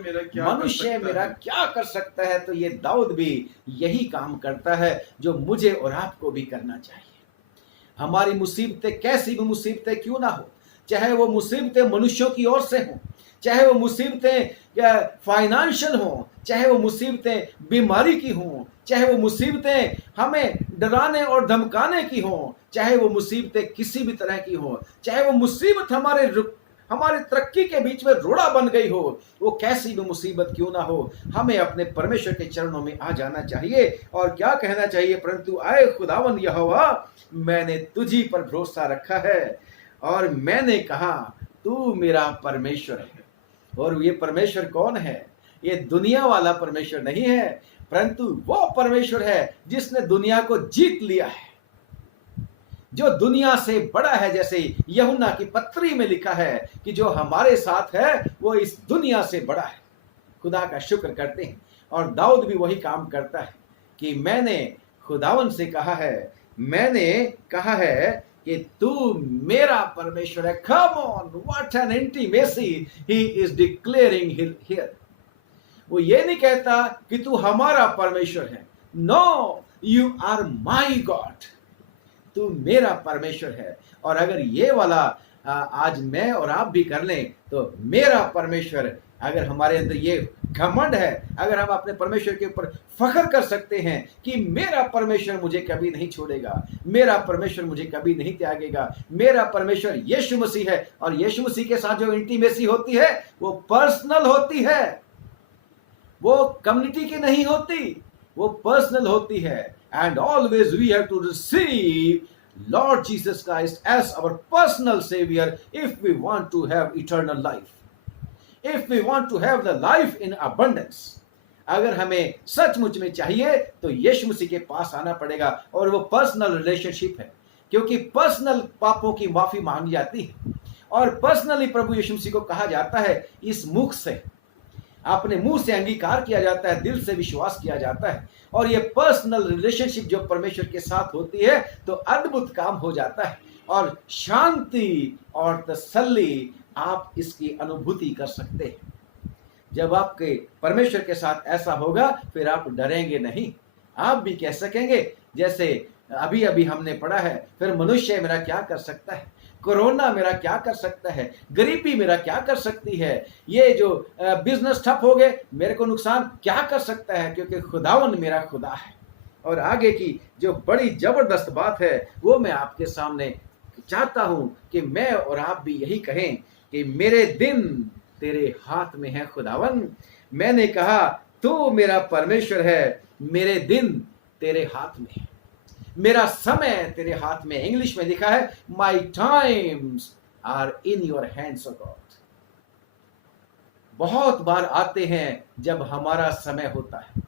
मेरा क्या कर सकता है। तो ये दाऊद भी यही काम करता है जो मुझे और आपको भी करना चाहिए। हमारी मुसीबतें कैसी भी मुसीबतें क्यों ना हो, चाहे वो मुसीबतें मनुष्यों की ओर से हो, चाहे वो मुसीबतें फाइनेंशियल हों, चाहे वो मुसीबतें बीमारी की हों, चाहे वो मुसीबतें हमें डराने और धमकाने की हों, चाहे वो मुसीबतें किसी भी तरह की हों, चाहे वो मुसीबत हमारे तरक्की के बीच में रोड़ा बन गई हो, वो कैसी भी मुसीबत क्यों ना हो, हमें अपने परमेश्वर के चरणों में आ जाना चाहिए और क्या कहना चाहिए, परंतु आए खुदावन यहोवा, मैंने तुझी पर भरोसा रखा है और मैंने कहा तू मेरा परमेश्वर है। और ये परमेश्वर कौन है? ये दुनिया वाला परमेश्वर नहीं है, परंतु वो परमेश्वर है जिसने दुनिया को जीत लिया है, जो दुनिया से बड़ा है। जैसे यूहन्ना की पत्री में लिखा है कि जो हमारे साथ है वो इस दुनिया से बड़ा है। खुदा का शुक्र करते हैं। और दाऊद भी वही काम करता है कि मैंने खुदावन से कहा है, मैंने कहा है कि तू मेरा परमेश्वर है। Come on, what an intimacy he is declaring here. वो ये नहीं कहता कि तू हमारा परमेश्वर है, no, you are my God, तू मेरा परमेश्वर है। और अगर ये वाला आज मैं और आप भी कर लें तो मेरा परमेश्वर, अगर हमारे अंदर ये घमंड है, अगर हम अपने परमेश्वर के ऊपर फख्र कर सकते हैं कि मेरा परमेश्वर मुझे कभी नहीं छोड़ेगा, मेरा परमेश्वर मुझे कभी नहीं त्यागेगा, मेरा परमेश्वर यीशु मसीह है। और यीशु मसीह के साथ जो इंटीमेसी होती है वो पर्सनल होती है, वो कम्युनिटी की नहीं होती, वो पर्सनल होती है। And always we have to receive Lord Jesus Christ as our personal Savior if we want to have eternal life. If we want to have the life in abundance. अगर हमें सचमुच में चाहिए तो यीशु मसीह के पास आना पड़ेगा। और वो पर्सनल रिलेशनशिप है, क्योंकि पर्सनल पापों की माफी मांगी जाती है और पर्सनली प्रभु यीशु मसीह को कहा जाता है। इस मुख से, अपने मुंह से अंगीकार किया जाता है, दिल से विश्वास किया जाता है। और ये पर्सनल रिलेशनशिप जो परमेश्वर के साथ होती है तो अद्भुत काम हो जाता है और शांति और तसल्ली आप इसकी अनुभूति कर सकते हैं। जब आपके परमेश्वर के साथ ऐसा होगा फिर आप डरेंगे नहीं। आप भी कह सकेंगे जैसे अभी अभी हमने पढ़ा है, फिर मनुष्य मेरा क्या कर सकता है, कोरोना मेरा क्या कर सकता है, गरीबी मेरा क्या कर सकती है, ये जो बिजनेस ठप हो गए मेरे को नुकसान क्या कर सकता है, क्योंकि खुदावन मेरा खुदा है। और आगे की जो बड़ी जबरदस्त बात है वो मैं आपके सामने चाहता हूं कि मैं और आप भी यही कहें कि मेरे दिन तेरे हाथ में है खुदावन। मैंने कहा तू मेरा परमेश्वर है, मेरे दिन तेरे हाथ में है, मेरा समय तेरे हाथ में। इंग्लिश में लिखा है my times are in your hands O God. बहुत बार आते हैं जब हमारा समय होता है,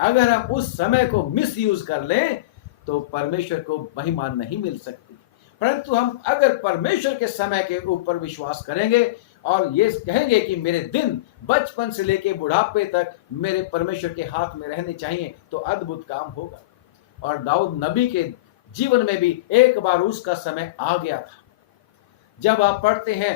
अगर हम उस समय को मिस यूज कर लें तो परमेश्वर को महिमा नहीं मिल सकती। परंतु हम अगर परमेश्वर के समय के ऊपर विश्वास करेंगे और ये कहेंगे कि मेरे दिन बचपन से लेके बुढ़ापे तक मेरे परमेश्वर के हाथ में रहने चाहिए तो अद्भुत काम होगा। और दाऊद नबी के जीवन में भी एक बार उसका समय आ गया था। जब आप पढ़ते हैं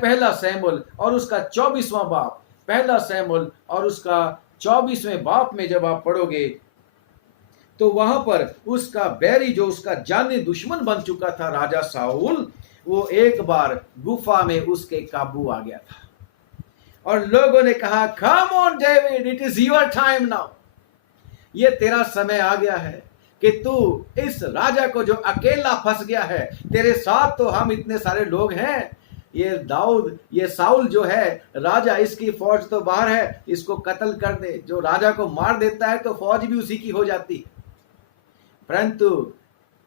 पहला सैमुएल और उसका 24वां बाप, पहला सैमुएल और उसका 24वें बाप में जब आप पढ़ोगे तो वहां पर उसका बैरी जो उसका जानी दुश्मन बन चुका था राजा साउल, वो एक बार गुफा में उसके काबू आ गया था। और लोगों ने कहा come on David, it is your time now, ये तेरा समय आ गया है कि तू इस राजा को जो अकेला फंस गया है, तेरे साथ तो हम इतने सारे लोग हैं, ये दाऊद, ये साउल जो है राजा, इसकी फौज तो बाहर है, इसको कत्ल कर दे। जो राजा को मार देता है तो फौज भी उसी की हो जाती है। परंतु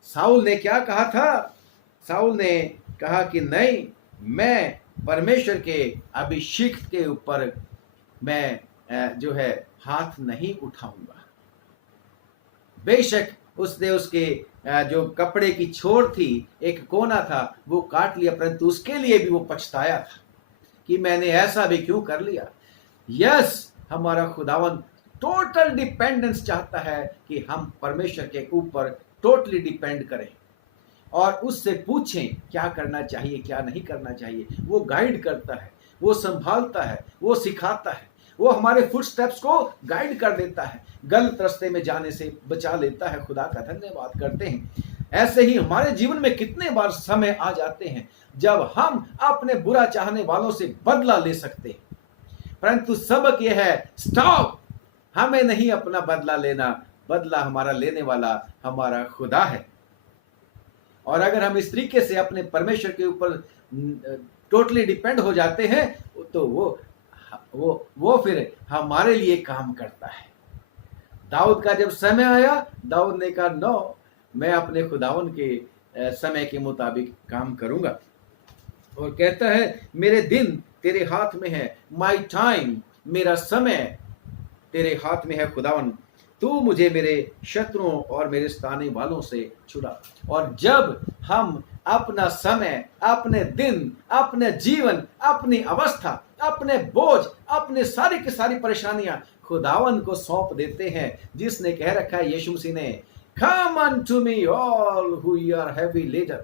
साउल ने क्या कहा था? साउल ने कहा कि नहीं, मैं परमेश्वर के अभिषिक्त के ऊपर मैं जो है हाथ नहीं उठाऊंगा। बेशक उसने उसके जो कपड़े की छोर थी, एक कोना था, वो काट लिया, परंतु उसके लिए भी वो पछताया था कि मैंने ऐसा भी क्यों कर लिया। यस, हमारा खुदावन टोटल डिपेंडेंस चाहता है कि हम परमेश्वर के ऊपर टोटली डिपेंड करें और उससे पूछें क्या करना चाहिए क्या नहीं करना चाहिए। वो गाइड करता है, वो संभालता है, वो सिखाता है, वो हमारे फुटस्टेप्स को गाइड कर देता है, गलत रास्ते में जाने से बचा लेता है। खुदा का धन्यवाद करते हैं। ऐसे ही हमारे जीवन में कितने बार समय आ जाते हैं जब हम अपने बुरा चाहने वालों से बदला ले सकते हैं, परंतु सबक यह है, स्टॉप, हमें नहीं अपना बदला लेना, बदला हमारा लेने वाला हमारा खुदा है। और अगर हम इस तरीके से अपने परमेश्वर के ऊपर टोटली डिपेंड हो जाते हैं तो वो फिर हमारे लिए काम करता है। दाऊद का जब समय आया, दाऊद ने कहा नो, मैं अपने खुदावन के समय के मुताबिक काम करूंगा। और कहता है मेरे दिन तेरे हाथ में है, माई टाइम, मेरा समय तेरे हाथ में है खुदावन, तू मुझे मेरे शत्रुओं और मेरे सताने वालों से छुड़ा। और जब हम अपना समय, अपने दिन, अपने जीवन, अपनी अवस्था, अपने बोझ, अपने सारी की सारी परेशानियां खुदावन को सौंप देते हैं, जिसने कह रखा है यीशु मसीह ने, come unto me all who are heavy laden,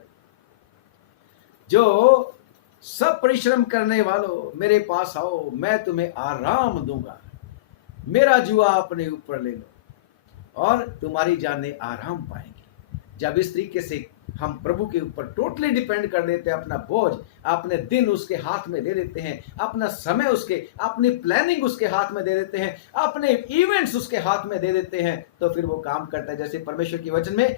जो सब परिश्रम करने वालों मेरे पास आओ, मैं तुम्हें आराम दूंगा, मेरा जुआ अपने ऊपर ले लो और तुम्हारी जानें आराम पाएंगे। जब इस तरीके से हम प्रभु के ऊपर टोटली डिपेंड कर देते हैं, अपना बोझ, अपने दिन उसके हाथ में दे देते हैं, अपना समय उसके, अपनी प्लानिंग उसके हाथ में दे देते हैं, अपने इवेंट्स उसके हाथ में दे देते हैं, तो फिर वो काम करता है। जैसे परमेश्वर के वचन में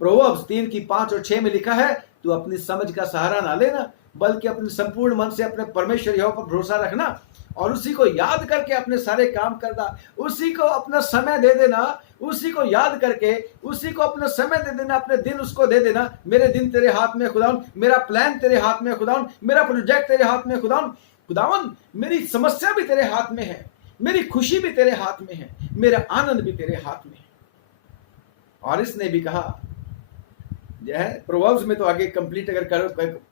प्रोवर्ब्स 3:5 और 6 में लिखा है, तू अपनी समझ का सहारा ना लेना, बल्कि अपने संपूर्ण मन से अपने परमेश्वर यहोवा पर भरोसा रखना और उसी को याद करके अपने सारे काम करना, उसी को अपना समय दे देना, उसी को याद करके उसी को अपना समय दे देना, अपने दिन उसको दे देना। मेरे दिन तेरे हाथ में खुदावन, मेरा प्लान तेरे हाथ में खुदावन, मेरा प्रोजेक्ट तेरे हाथ में खुदावन, खुदावन मेरी समस्या भी तेरे हाथ में है, मेरी खुशी भी तेरे हाथ में है, मेरा आनंद भी तेरे हाथ में है। और इसने भी कहा जो है प्रोवर्ब्स में, तो आगे कंप्लीट अगर करो,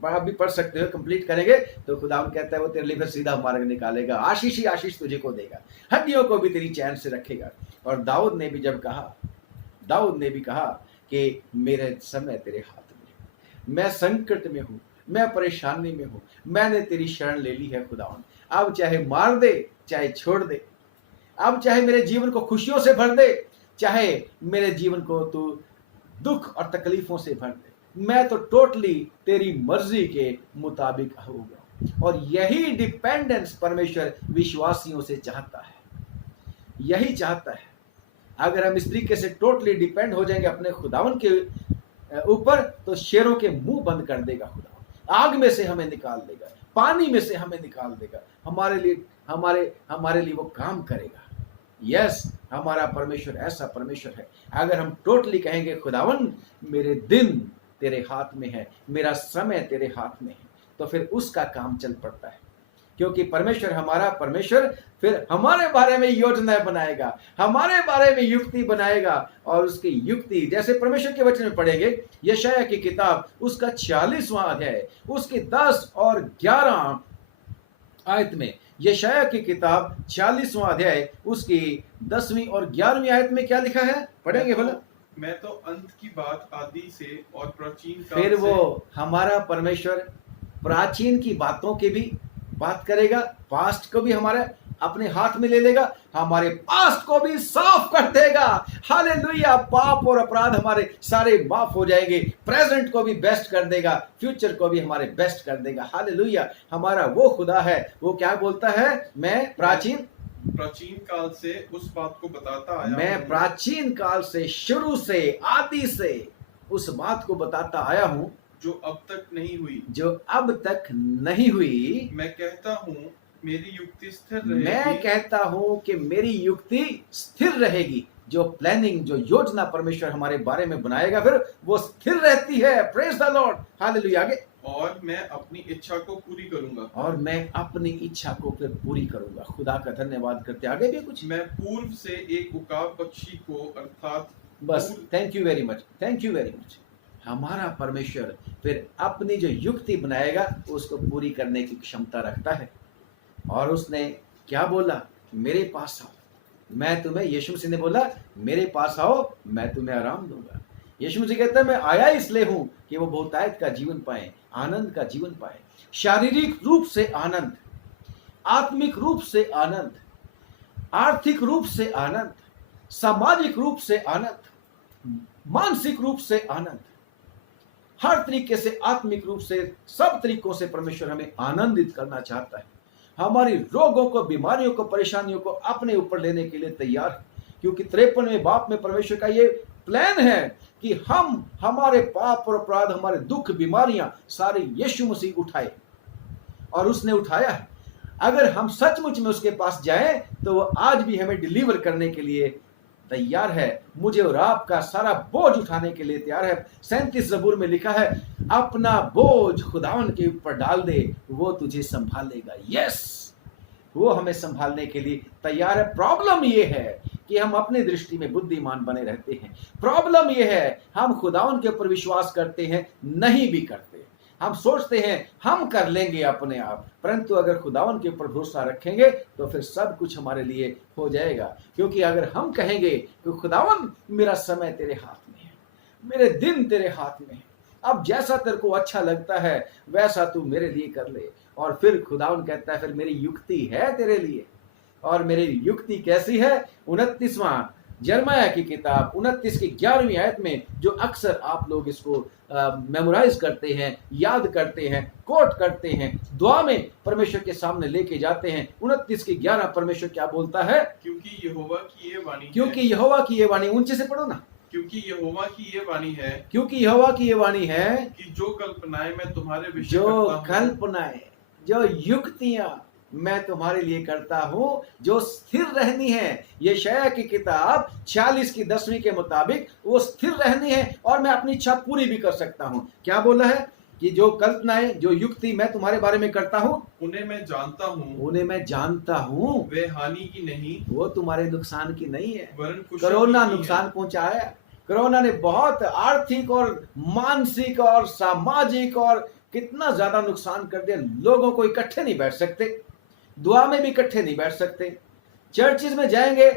आप भी पढ़ सकते हो, कंप्लीट करेंगे तो खुदावन कहता है वो तेरे लिए फिर सीधा मार्ग निकालेगा, आशीष ही आशीष तुझे को देगा, हड्डियों को भी तेरी चैन से रखेगा। और दाऊद ने भी कहा कि मेरे समय तेरे हाथ में है, मैं संकट में हूं, मैं परेशानी में हूं, मैंने तेरी शरण ले ली है खुदावन, अब चाहे मार दे चाहे छोड़ दे, अब चाहे मेरे जीवन को खुशियों से भर दे, चाहे मेरे जीवन को तू दुख और तकलीफों से भर दे, मैं तो टोटली तेरी मर्जी के मुताबिक होगा। और यही डिपेंडेंस परमेश्वर विश्वासियों से चाहता है, यही चाहता है। अगर हम इस तरीके से टोटली डिपेंड हो जाएंगे अपने खुदावन के ऊपर, तो शेरों के मुंह बंद कर देगा खुदावन, आग में से हमें निकाल देगा, पानी में से हमें निकाल देगा, हमारे लिए वो काम करेगा। यस, हमारा परमेश्वर ऐसा परमेश्वर है। अगर हम टोटली कहेंगे खुदावन मेरे दिन तेरे हाथ में है, मेरा समय तेरे हाथ में है, तो फिर उसका काम चल पड़ता है। क्योंकि परमेश्वर, हमारा परमेश्वर फिर हमारे बारे में योजनाएं बनाएगा, हमारे बारे में युक्ति बनाएगा। और उसकी युक्ति जैसे परमेश्वर के वचन में पढ़ेंगे, यशायाह की किताब उसका 46वां अध्याय उसकी 10 और 11 आयत में, यशायाह की किताब 46वां अध्याय उसकी 10वीं और 11वीं आयत में क्या लिखा है, पढ़ेंगे भला। मैं तो अंत की बात आदि से और प्राचीन काल फिर से, वो हमारा परमेश्वर प्राचीन की बातों की भी बात करेगा, पास्ट को भी हमारे अपने हाथ में ले लेगा, हमारे पास्ट को भी साफ कर देगा। हालेलुया, पाप और अपराध हमारे सारे माफ हो जाएंगे, प्रेजेंट को भी बेस्ट कर देगा, फ्यूचर को भी हमारे बेस्ट कर देगा। हालेलुया, हमारा वो खुदा है, वो क्या बोलता है, मैं प्राचीन काल से उस बात को बताता आया, मैं प्राचीन काल से, शुरू से, आदि से उस बात को बताता आया हूं जो अब तक नहीं हुई। मैं कहता हूं मेरी युक्ति स्थिर रहेगी, मैं कहता हूं कि मेरी युक्ति स्थिर रहेगी। जो प्लानिंग, जो योजना परमेश्वर हमारे बारे में बनाएगा, फिर वो स्थिर रहती है। Praise the Lord, hallelujah. आगे, और मैं अपनी इच्छा को पूरी करूंगा। खुदा का धन्यवाद करते। आगे भी कुछ, मैं पूर्व से एक उकाब पक्षी को, अर्थात बस, थैंक यू वेरी मच। हमारा परमेश्वर फिर अपनी जो युक्ति बनाएगा उसको पूरी करने की क्षमता रखता है। और उसने क्या बोला, मेरे पास आओ, मैं तुम्हें, यीशु मसीह ने बोला मेरे पास आओ, मैं तुम्हें आराम दूंगा। यीशु मसीह कहता है मैं आया इसलिए हूं कि वो बहुतायत का जीवन पाए, आनंद का जीवन पाए, शारीरिक रूप से आनंद, आत्मिक रूप से आनंद, आर्थिक रूप से आनंद, सामाजिक रूप से आनंद, मानसिक रूप से आनंद, हर तरीके से आत्मिक रूप से, सब तरीकों से परमेश्वर हमें आनंदित करना चाहता है। हमारी रोगों को, बीमारियों को, परेशानियों को अपने ऊपर लेने के लिए तैयार है, क्योंकि 53वें बाप में परमेश्वर का ये प्लान है कि हम हमारे पाप और अपराध, हमारे दुख, बीमारियां सारे यीशु मसीह उठाए, और उसने उठाया है। अगर हम सचमुच में उसके पास जाएं तो वो आज भी हमें डिलीवर करने के लिए तैयार है, मुझे और आपका सारा बोझ उठाने के लिए तैयार है। 37 ज़बूर में लिखा है, अपना बोझ खुदावन के ऊपर डाल दे, वो तुझे संभालेगा। यस, वो हमें संभालने के लिए तैयार है। प्रॉब्लम ये है कि हम अपनी दृष्टि में बुद्धिमान बने रहते हैं। प्रॉब्लम ये है, हम खुदावन के ऊपर विश्वास करते हैं, नहीं भी करते। हम सोचते हैं हम कर लेंगे अपने आप, परंतु अगर खुदावन के ऊपर भरोसा रखेंगे तो फिर सब कुछ हमारे लिए हो जाएगा। क्योंकि अगर हम कहेंगे कि खुदावन मेरा समय तेरे हाथ में है, मेरे दिन तेरे हाथ में है, अब जैसा तेरे को अच्छा लगता है वैसा तू मेरे लिए कर ले, और फिर खुदावन कहता है फिर मेरी युक्ति है तेरे लिए। और मेरी युक्ति कैसी है? 29वां यिर्मयाह की किताब 29 की 11वीं आयत में, जो अक्सर आप लोग इसको मेमोराइज करते हैं, याद करते हैं, कोट करते हैं, दुआ में परमेश्वर के सामने लेके जाते हैं। 29 की 11 परमेश्वर क्या बोलता है? क्योंकि यहोवा की ये वाणी है। क्योंकि यहोवा की ये वाणी, ऊंचे से पढ़ो ना। क्योंकि यहोवा की ये वाणी है। क्योंकि यहोवा की ये वाणी है कि जो कल्पनाएं मैं तुम्हारे विषय जो करता हूं, कल्पनाएं, जो युक्तियां मैं तुम्हारे लिए करता हूं, जो स्थिर रहनी है। यशायाह की किताब 46 की 10वीं के मुताबिक वो स्थिर रहनी है, और मैं अपनी इच्छा पूरी भी कर सकता हूं। क्या बोला है? कि जो कल्पनाएं, जो युक्ति मैं तुम्हारे बारे में करता हूं, उन्हें मैं जानता हूं, उन्हें मैं जानता हूं, वे हानि की नहीं, वो तुम्हारे नुकसान की नहीं है। वरन कुशल कोरोना की है। नुकसान पहुंचाया। कोरोना ने बहुत आर्थिक और मानसिक और सामाजिक और कितना ज्यादा नुकसान कर दिया। लोगों को इकट्ठे नहीं बैठ सकते, दुआ में भी इकट्ठे नहीं बैठ सकते। चर्चिज में जाएंगे,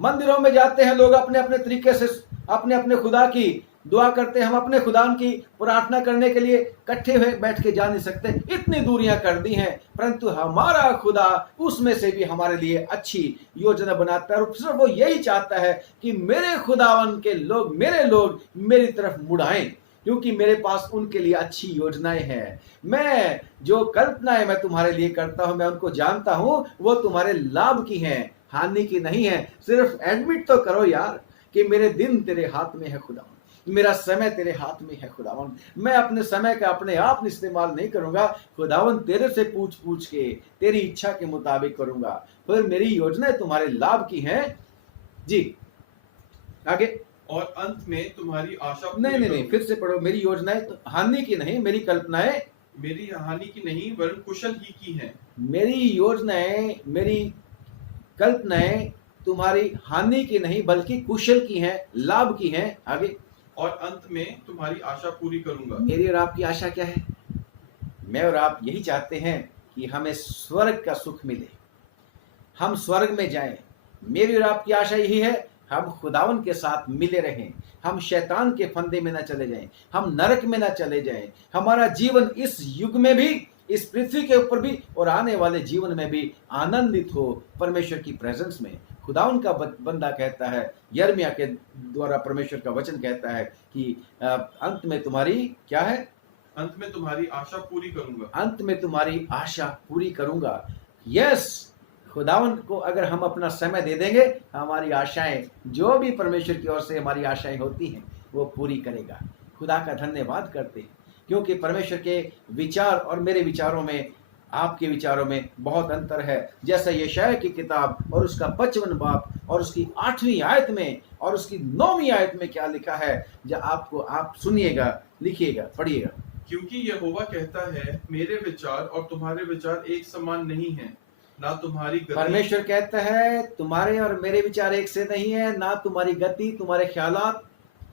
मंदिरों में जाते हैं लोग, अपने अपने तरीके से अपने अपने खुदा की दुआ करते हैं। हम अपने खुदा की प्रार्थना करने के लिए इकट्ठे हुए बैठ के जा नहीं सकते, इतनी दूरियां कर दी हैं। परंतु हमारा खुदा उसमें से भी हमारे लिए अच्छी योजना बनाता है, और सिर्फ वो यही चाहता है कि मेरे खुदावन के लोग, मेरे लोग मेरी तरफ मुड़ाएं, क्योंकि मेरे पास उनके लिए अच्छी योजनाएं हैं। मैं जो कल्पनाएं मैं तुम्हारे लिए करता हूं, मैं उनको जानता हूं, वो तुम्हारे लाभ की हैं, हानि की नहीं है। सिर्फ एडमिट तो करो यार कि मेरे दिन तेरे हाथ में है खुदावन, मेरा समय तेरे हाथ में है खुदावन। मैं अपने समय का अपने आप इस्तेमाल नहीं करूंगा, खुदावन तेरे से पूछ पूछ के तेरी इच्छा के मुताबिक करूंगा। फिर मेरी योजनाएं तुम्हारे लाभ की हैं। जी आगे। और अंत में तुम्हारी आशा पूरी नहीं, करूंगा। फिर से पढ़ो। मेरी योजनाएं तो हानि की नहीं, मेरी कल्पनाएं, मेरी हानि की नहीं वरन कुशल ही की है। मेरी योजनाएं, मेरी कल्पनाएं तुम्हारी हानि की नहीं बल्कि कुशल की हैं, लाभ की हैं। आगे। और अंत में तुम्हारी आशा पूरी करूंगा। मेरी और आपकी आशा क्या है? मैं और आप यही चाहते हैं कि हमें स्वर्ग का सुख मिले, हम स्वर्ग में जाएं। मेरी और आपकी आशा यही है, हम खुदावन के साथ मिले रहें, हम शैतान के फंदे में ना चले जाएं, हम नरक में ना चले जाएं। हमारा जीवन इस युग में भी, इस पृथ्वी के ऊपर भी, और आने वाले जीवन में भी आनंदित हो परमेश्वर की प्रेजेंस में। खुदावन का बंदा कहता है, यिर्मयाह के द्वारा परमेश्वर का वचन कहता है कि अंत में तुम्हारी क्या है? अंत में तुम्हारी आशा पूरी करूंगा। अंत में तुम्हारी आशा पूरी करूंगा। यस, खुदावन को अगर हम अपना समय दे देंगे, हमारी आशाएं, जो भी परमेश्वर की ओर से हमारी आशाएं होती हैं, वो पूरी करेगा। खुदा का धन्यवाद करते हैं, क्योंकि परमेश्वर के विचार और मेरे विचारों में, आपके विचारों में बहुत अंतर है। जैसा यशायाह की किताब और उसका 55 बाब और उसकी 8वीं आयत में और उसकी 9वीं आयत में क्या लिखा है, जब आप सुनिएगा, लिखिएगा, पढ़िएगा। क्योंकि यहोवा कहता है, मेरे विचार और तुम्हारे विचार एक समान नहीं है, ना तुम्हारी गति। परमेश्वर कहता है तुम्हारे और मेरे विचार एक से नहीं है, ना तुम्हारी गति, तुम्हारे ख्यालात,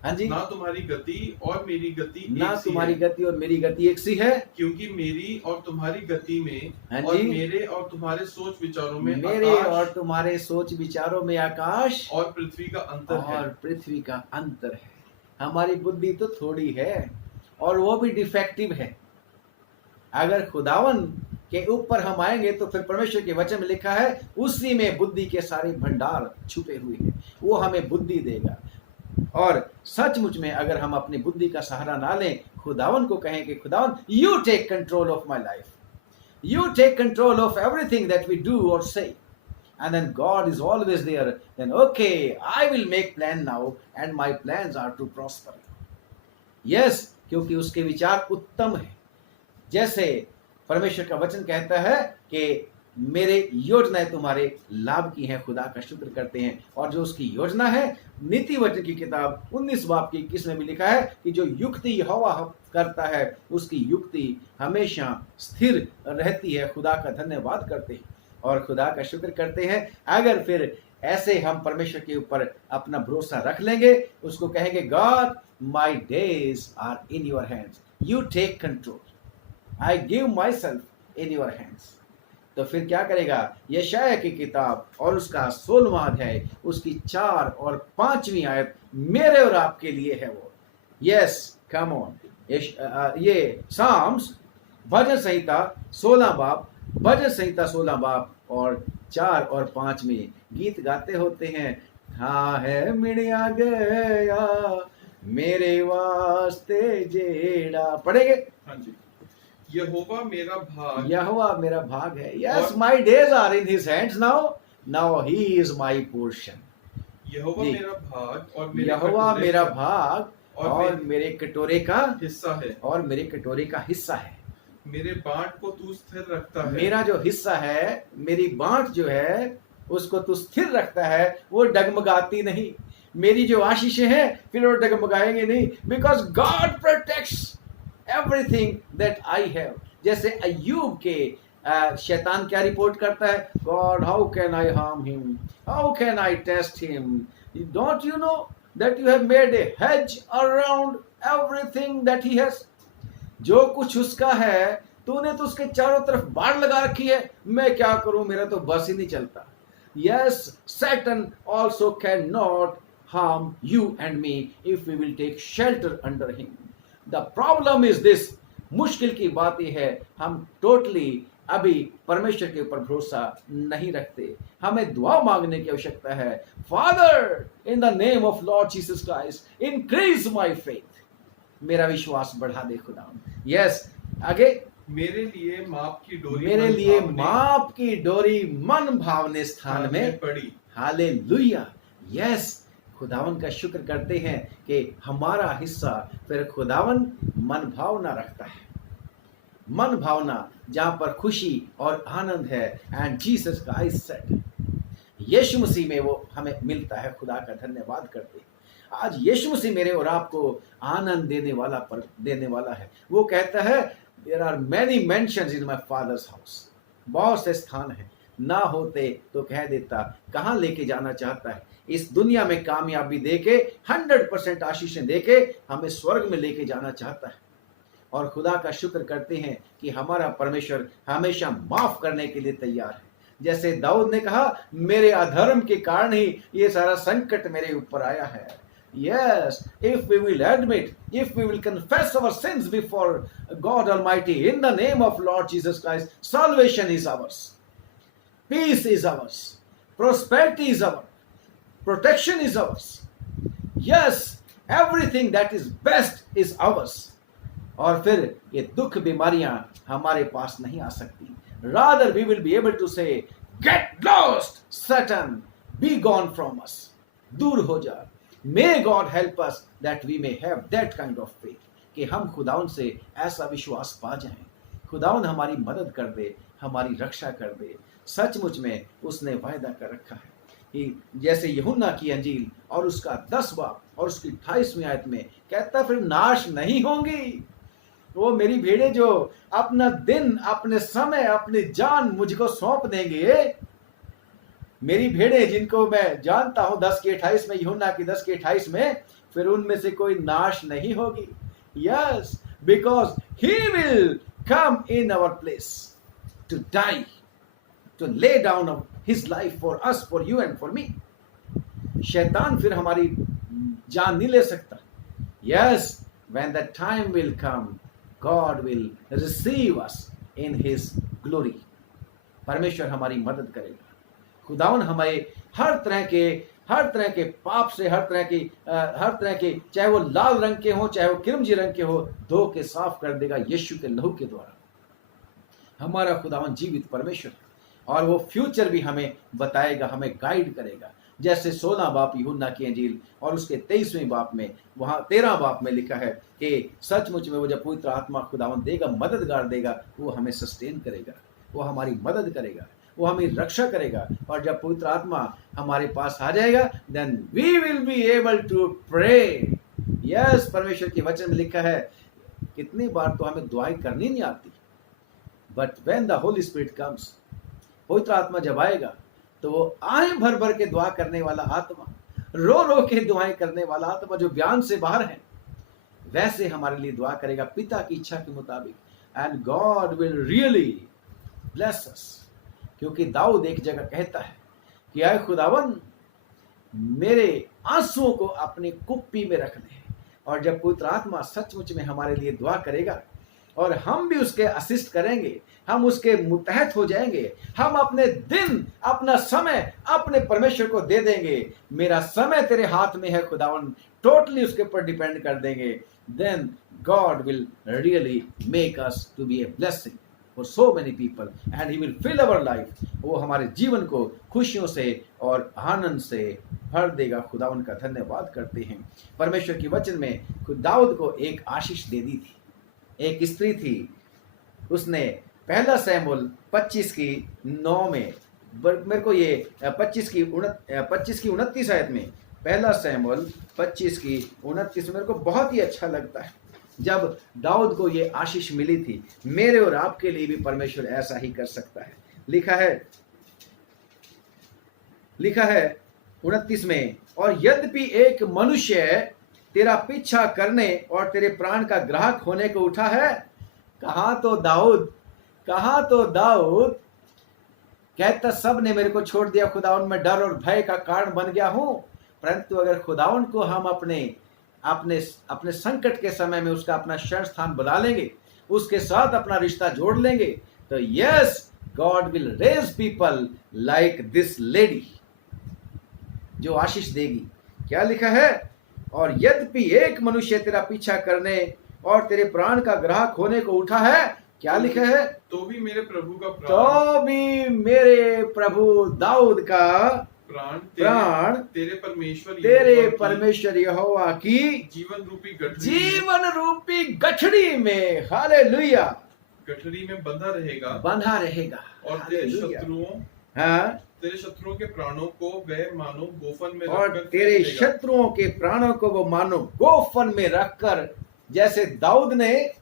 हाँ जी, ना तुम्हारी गति और मेरी गति ना एक सी तुम्हारी है। गति और मेरी गति एक सी है। क्योंकि मेरी और तुम्हारी गति में, हाँ और जी, मेरे और तुम्हारे सोच विचारों में मेरे आकाश और तुम्हारे सोच विचारों में आकाश और पृथ्वी का अंतर है। और पृथ्वी का अंतर है। हमारी बुद्धि तो थोड़ी है, और वो भी डिफेक्टिव है। अगर खुदावन के ऊपर हम आएंगे तो फिर परमेश्वर के वचन में लिखा है, उसी में बुद्धि के सारे भंडार छुपे हुए हैं, वो हमें बुद्धि देगा। और सचमुच में अगर हम अपनी बुद्धि का सहारा ना लें, खुदावन को कहें कि खुदावन, you take control of my life, you take control of everything that we do or say, and then God is always there, then okay, I will make plan now and my plans are to prosper. Yes, क्योंकि उसके विचार उत्तम है। जैसे परमेश्वर का वचन कहता है कि मेरे योजनाएं तुम्हारे लाभ की हैं, खुदा का शुक्र करते हैं। और जो उसकी योजना है, नीति वचन की किताब 19 बाब की 21 में भी लिखा है कि जो युक्ति यहोवा करता है उसकी युक्ति हमेशा स्थिर रहती है। खुदा का धन्यवाद करते हैं और खुदा का शुक्र करते हैं। अगर फिर ऐसे हम परमेश्वर के ऊपर अपना भरोसा रख लेंगे, उसको कहेंगे God my days are in your hands, you take control, I give myself in your hands, तो फिर क्या करेगा? यशायाह की किताब और उसका 16वां अध्याय, उसकी 4 और 5वीं आयत मेरे और आपके लिए है वो। Yes, come on. ये साम्स भजन संहिता 16 बाब, भजन संहिता 16 बाब और 4 और 5 में गीत गाते होते हैं। हाँ है मिड़िया गया मेरे वास्ते जेड़ा। पढ़ेंगे? हाँ जी। यहोवा मेरा भाग, यहोवा मेरा भाग है। Yes, my days are in his hands now he is my portion. यहोवा मेरा भाग और मेरे यहोवा मेरा भाग और मेरे मेरे कटोरे का हिस्सा है, और मेरे कटोरे का हिस्सा है। मेरे बांट को तू स्थिर रखता है। मेरा जो हिस्सा है, मेरी बांट जो है, उसको तू स्थिर रखता है, वो डगमगाती नहीं। मेरी जो आशीषें हैं फिर वो डगमगाएंगे नहीं, because God protects everything that I have. जैसे अय्यूब के शैतान क्या रिपोर्ट करता है? God how can I harm him, how can I test him, don't you know that you have made a hedge around everything that he has। जो कुछ उसका है तूने तो उसके चारों तरफ बाड़ लगा रखी है, मैं क्या करूं, मेरा तो बस ही नहीं चलता। Yes, Satan also cannot harm you and me if we will take shelter under him। The problem is this, मुश्किल की बात यह है हम टोटली अभी परमेश्वर के ऊपर भरोसा नहीं रखते। हमें दुआ मांगने की आवश्यकता है। Father, in the name of Lord Jesus Christ, increase my faith, मेरा विश्वास बढ़ा दे खुदा। यस, आगे, मेरे लिए माप की डोरी, मेरे लिए माप की डोरी मन भावने स्थान में पड़ी। हालेलुया। यस, खुदावन का शुक्र करते हैं कि हमारा हिस्सा फिर खुदावन मन भावना रखता है। मन भावना जहां पर खुशी और आनंद है, एंड जीसस क्राइस्ट सेड, यीशु मसीह में वो हमें मिलता है। खुदा का धन्यवाद करते हैं। आज यीशु मसीह मेरे और आपको आनंद देने वाला है। वो कहता है there are many mansions in my father's house. बहुत से स्थान हैं, ना होते तो कह देता कहाँ लेके जाना चाहता है। इस दुनिया में कामयाबी देके 100% आशीषें देके हमें स्वर्ग में लेके जाना चाहता है। और खुदा का शुक्र करते हैं कि हमारा परमेश्वर हमेशा माफ करने के लिए तैयार है। जैसे दाऊद ने कहा, मेरे अधर्म के कारण ही ये सारा संकट मेरे ऊपर आया है। Yes, if we will admit, if we will confess our sins before God Almighty in the name of Lord Jesus Christ, salvation is ours, peace is ours, prosperity is ours, protection is ours. Yes, everything that is best is ours. और फिर ये दुख बीमारियां हमारे पास नहीं आ सकती। Rather we will be able to say, get lost Satan, be gone from us, दूर हो जा। May God help us that we may have that kind of faith, कि हम खुदाउन से ऐसा विश्वास पा जाएं। खुदाउन हमारी मदद कर दे, हमारी रक्षा कर दे। सचमुच में उसने वायदा कर रखा है कि जैसे यूहन्ना की अंजील और उसका 10 बाब और उसकी 28वीं आयत में कहता, फिर नाश नहीं होंगी। वो मेरी भेड़े जो अपना दिन, अपने समय, अपनी जान मुझको सौंप देंगे, मेरी भेड़े जिनको मैं जानता हूं 10 की 28 में, यूहन्ना की 10 की 28 में, फिर उनमें से कोई नाश नहीं होगी। Yes, because he will come in our place to die, to lay down his life for us, for you and for me. शैतान फिर हमारी जान नहीं ले सकता। Yes, when the time will come, God will receive us in His glory। परमेश्वर हमारी मदद करेगा। खुदावन हमें हर तरह के हर तरह के पाप से, हर तरह के, चाहे वो लाल रंग के हो, चाहे वो किरमजी रंग के हो, धो के साफ कर देगा यीशु के लहू के द्वारा। हमारा खुदावन जीवित परमेश्वर है और वो फ्यूचर भी हमें बताएगा, हमें गाइड करेगा। जैसे 16 बाप यूहन्ना की अंजील और उसके 23वें बाप में, वहाँ 13 बाप में लिखा है कि सचमुच में वो जब पवित्र आत्मा खुदावन देगा, मददगार देगा, वो हमें सस्टेन करेगा, वो हमारी मदद करेगा, वो हमें रक्षा करेगा। और जब पवित्र आत्मा हमारे पास आ जाएगा, then we will be able to pray. Yes, परमेश्वर के वचन में लिखा है, कितनी बार तो हमें दुआएं करनी नहीं आती, but when the Holi spirit comes, पवित्र आत्मा जब आएगा तो वो आए भर भर के दुआ करने वाला आत्मा, रो रो के दुआएं करने वाला आत्मा, जो बयान से बाहर है, वैसे हमारे लिए दुआ करेगा पिता की इच्छा के मुताबिक। And God will really bless us. क्योंकि दाऊद एक जगह कहता है कि आए खुदावन, मेरे आंसुओं को अपनी कुप्पी में रख ले। और जब पवित्र आत्मा सचमुच में हमारे लिए दुआ करेगा और हम भी उसके असिस्ट करेंगे, हम उसके मुतहत हो जाएंगे, हम अपने दिन, अपना समय अपने परमेश्वर को दे देंगे। मेरा समय तेरे हाथ में है खुदावन, टोटली उसके ऊपर डिपेंड कर देंगे। Then God will really make us to be a blessing for so many people and he will fill our life. वो हमारे जीवन को खुशियों से और आनंद से भर देगा। खुदावन का धन्यवाद करते हैं। परमेश्वर की वचन में खुद दाऊद को एक आशीष दे दी थी। एक स्त्री थी, उसने पहला शमूएल 25:9 में, मेरे को ये 25:29 आयत में, पहला शमूएल 25:29 मेरे को बहुत ही अच्छा लगता है। जब दाऊद को ये आशीष मिली थी, मेरे और आपके लिए भी परमेश्वर ऐसा ही कर सकता है। लिखा है 29 में, और यद्यपि एक मनुष्य तेरा पीछा करने और तेरे प्राण का ग्राहक होने को उठा है। कहाँ तो दाऊद कहता, सब ने मेरे को छोड़ दिया खुदावन, मैं डर और भय का कारण बन गया हूं। परंतु अगर खुदावन को हम अपने संकट के समय में उसका अपना शरण स्थान बुला लेंगे, उसके साथ अपना रिश्ता जोड़ लेंगे, तो yes, God will raise people like this lady, जो आशीष देगी। क्या लिखा है? और यद्यपि एक मनुष्य तेरा पीछा करने और तेरे प्राण का ग्राहक होने को उठा है। क्या लिखा है? तो भी मेरे प्रभु दाऊद का प्राण तेरे परमेश्वर यहोवा की जीवन रूपी गठरी में, हालेलुया, गठरी में बंधा रहेगा। और तेरे शत्रुओं के प्राणों को वह मानो गोफन में और तेरे शत्रुओं के प्राणों को वो मानो गोफन में रखकर, जैसे दाऊद ने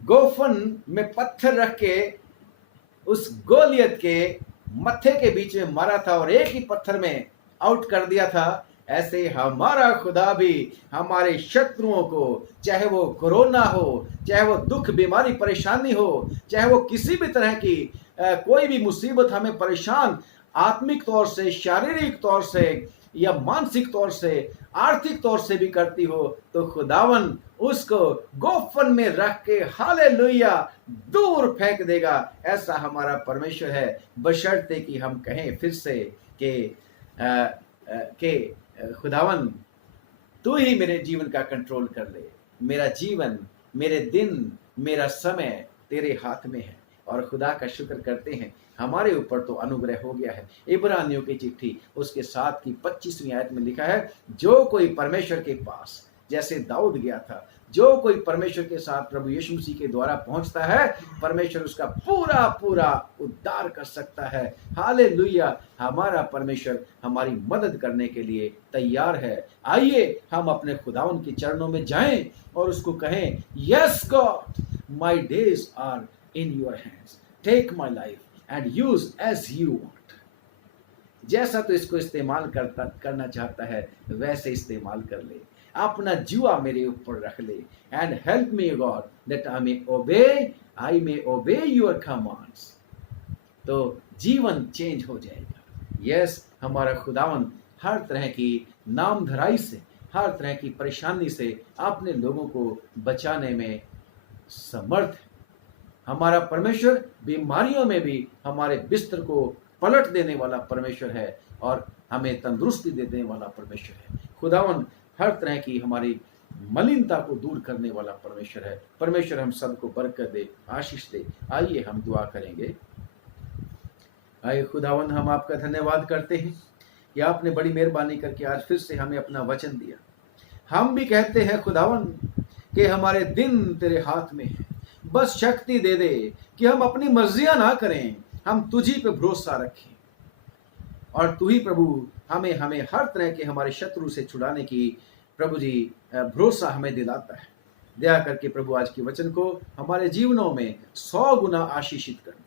गोफन में पत्थर रख के उस गोलियत के मत्थे के बीच में मारा था और एक ही पत्थर में आउट कर दिया था, ऐसे हमारा खुदा भी हमारे शत्रुओं को, चाहे वो कोरोना हो, चाहे वो दुख, बीमारी, परेशानी हो, चाहे वो किसी भी तरह की कोई भी मुसीबत हमें परेशान आत्मिक तौर से, शारीरिक तौर से या मानसिक तौर से, आर्थिक तौर से भी करती हो, तो खुदावन उसको गोफन में रख के, हालेलुया, दूर फेंक देगा। ऐसा हमारा परमेश्वर है, बशर्ते कि हम कहें फिर से कि खुदावन तू ही मेरे जीवन का कंट्रोल कर ले। मेरा जीवन, मेरे दिन, मेरा समय तेरे हाथ में है। और खुदा का शुक्र करते हैं, हमारे ऊपर तो अनुग्रह हो गया है। इब्रानियों की चिट्ठी उसके 7 की 25वीं आयत में लिखा है, जो कोई परमेश्वर के पास, जैसे दाऊद गया था, जो कोई परमेश्वर के साथ प्रभु यीशु मसीह के द्वारा पहुंचता है, परमेश्वर उसका पूरा पूरा उद्धार कर सकता है। हालेलुया, हमारा परमेश्वर हमारी मदद करने के लिए तैयार है। आइए हम अपने खुदावन के चरणों में जाएं और उसको कहें, yes God, my days are in your hands, take my life and use as you want. जैसा तो इसको इस्तेमाल करना चाहता है, वैसे इस्तेमाल कर ले। अपना जुआ मेरे ऊपर रख ले। And help me God that I मे ओबे योर कमांड्स। तो जीवन चेंज हो जाएगा। यस, हमारा खुदावन हर तरह की नामधराई से, हर तरह की परेशानी से अपने लोगों को बचाने में समर्थ है। हमारा परमेश्वर बीमारियों में भी हमारे बिस्तर को पलट देने वाला परमेश्वर है और हमें तंदुरुस्ती देने वाला परमेश्वर है। खुदावन हर तरह की हमारी मलिनता को दूर करने वाला परमेश्वर है। परमेश्वर हम सबको बरकत दे, आशीष दे। आइए हम दुआ करेंगे। आइए खुदावन, हम आपका धन्यवाद करते हैं कि आपने बड़ी मेहरबानी करके आज फिर से हमें अपना वचन दिया। हम भी कहते हैं खुदावन कि हमारे दिन तेरे हाथ में है, बस शक्ति दे दे कि हम अपनी मर्जियां ना करें, हम तुझी पे भरोसा रखें और तू ही प्रभु हमें हर तरह के हमारे शत्रु से छुड़ाने की प्रभु जी भरोसा हमें दिलाता है। दया करके प्रभु आज के वचन को हमारे जीवनों में 100 गुना आशीषित कर दे।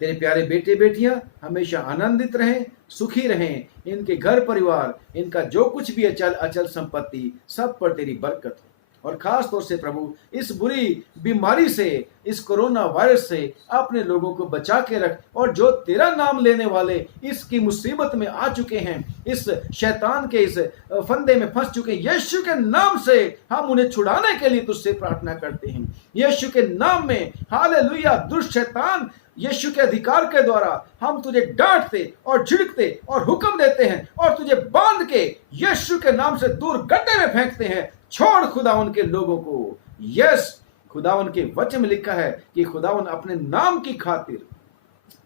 तेरे प्यारे बेटे बेटियां हमेशा आनंदित रहें, सुखी रहें, इनके घर परिवार, इनका जो कुछ भी अचल अचल संपत्ति, सब पर तेरी बरकत हो। और खास तौर से प्रभु इस बुरी बीमारी से, इस कोरोना वायरस से अपने लोगों को बचा के रख। और जो तेरा नाम लेने वाले इसकी मुसीबत में आ चुके हैं, इस शैतान के इस फंदे में फंस चुके हैं, यीशु के नाम से हम उन्हें छुड़ाने के लिए तुझसे प्रार्थना करते हैं। यीशु के नाम में हालेलुया। दुष्ट शैतान, यीशु के अधिकार के द्वारा हम तुझे डांटते और झिड़कते और हुक्म देते हैं और तुझे बांध के यीशु के नाम से दूर गड्ढे में फेंकते हैं। छोड़ खुदावन के लोगों को। यस, खुदावन के वचन में लिखा है कि खुदावन अपने नाम की खातिर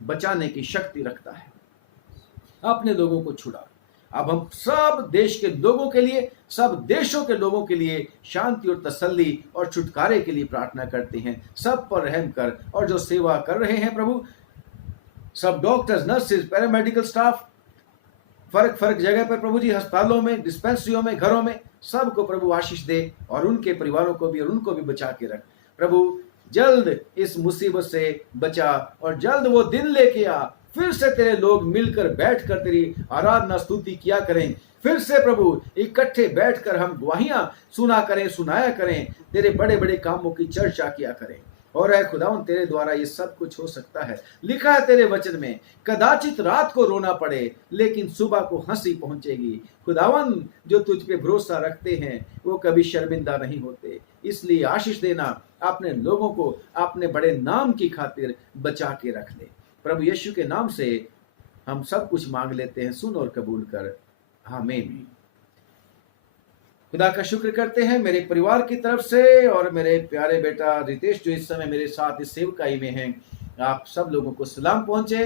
बचाने की शक्ति रखता है। अपने लोगों को छुड़ा। अब हम सब देश के लोगों के लिए, सब देशों के लोगों के लिए शांति और तसल्ली और छुटकारे के लिए प्रार्थना करते हैं। सब पर रहम कर। और जो सेवा कर रहे हैं प्रभु, सब डॉक्टर्स, नर्सेज, पैरामेडिकल स्टाफ, फर्क जगह पर प्रभु जी, अस्पतालों में, डिस्पेंसरियों में, घरों में, सबको प्रभु आशीष दे और उनके परिवारों को भी और उनको भी बचा के रख। प्रभु जल्द इस मुसीबत से बचा और जल्द वो दिन लेके आ, फिर से तेरे लोग मिलकर बैठकर तेरी आराधना स्तुति किया करें। फिर से प्रभु इकट्ठे बैठकर हम गवाहियां सुना करें, सुनाया करें, तेरे बड़े बड़े कामों की चर्चा किया करें। और है खुदावन, तेरे द्वारा ये सब कुछ हो सकता है। लिखा है तेरे वचन में, कदाचित रात को रोना पड़े लेकिन सुबह को हंसी पहुंचेगी। खुदावन, जो तुझ पे भरोसा रखते हैं वो कभी शर्मिंदा नहीं होते। इसलिए आशीष देना, अपने लोगों को अपने बड़े नाम की खातिर बचा के रख ले। प्रभु यीशु के नाम से हम सब कुछ मांग लेते हैं, सुन और कबूल कर। आमीन। खुदा का शुक्र करते हैं मेरे परिवार की तरफ से और मेरे प्यारे बेटा रितेश जो इस समय मेरे साथ इस सेवकाई में हैं, आप सब लोगों को सलाम पहुंचे।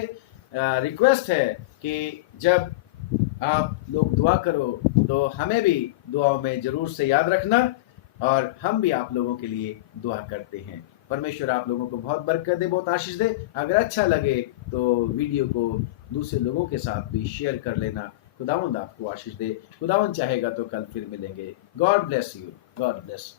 रिक्वेस्ट है कि जब आप लोग दुआ करो तो हमें भी दुआओं में जरूर से याद रखना और हम भी आप लोगों के लिए दुआ करते हैं। परमेश्वर आप लोगों को बहुत बरकत दे, बहुत आशीष दे। अगर अच्छा लगे तो वीडियो को दूसरे लोगों के साथ भी शेयर कर लेना। खुदावंद आपको आशीष दे। खुदावंद चाहेगा तो कल फिर मिलेंगे। God bless you. God bless.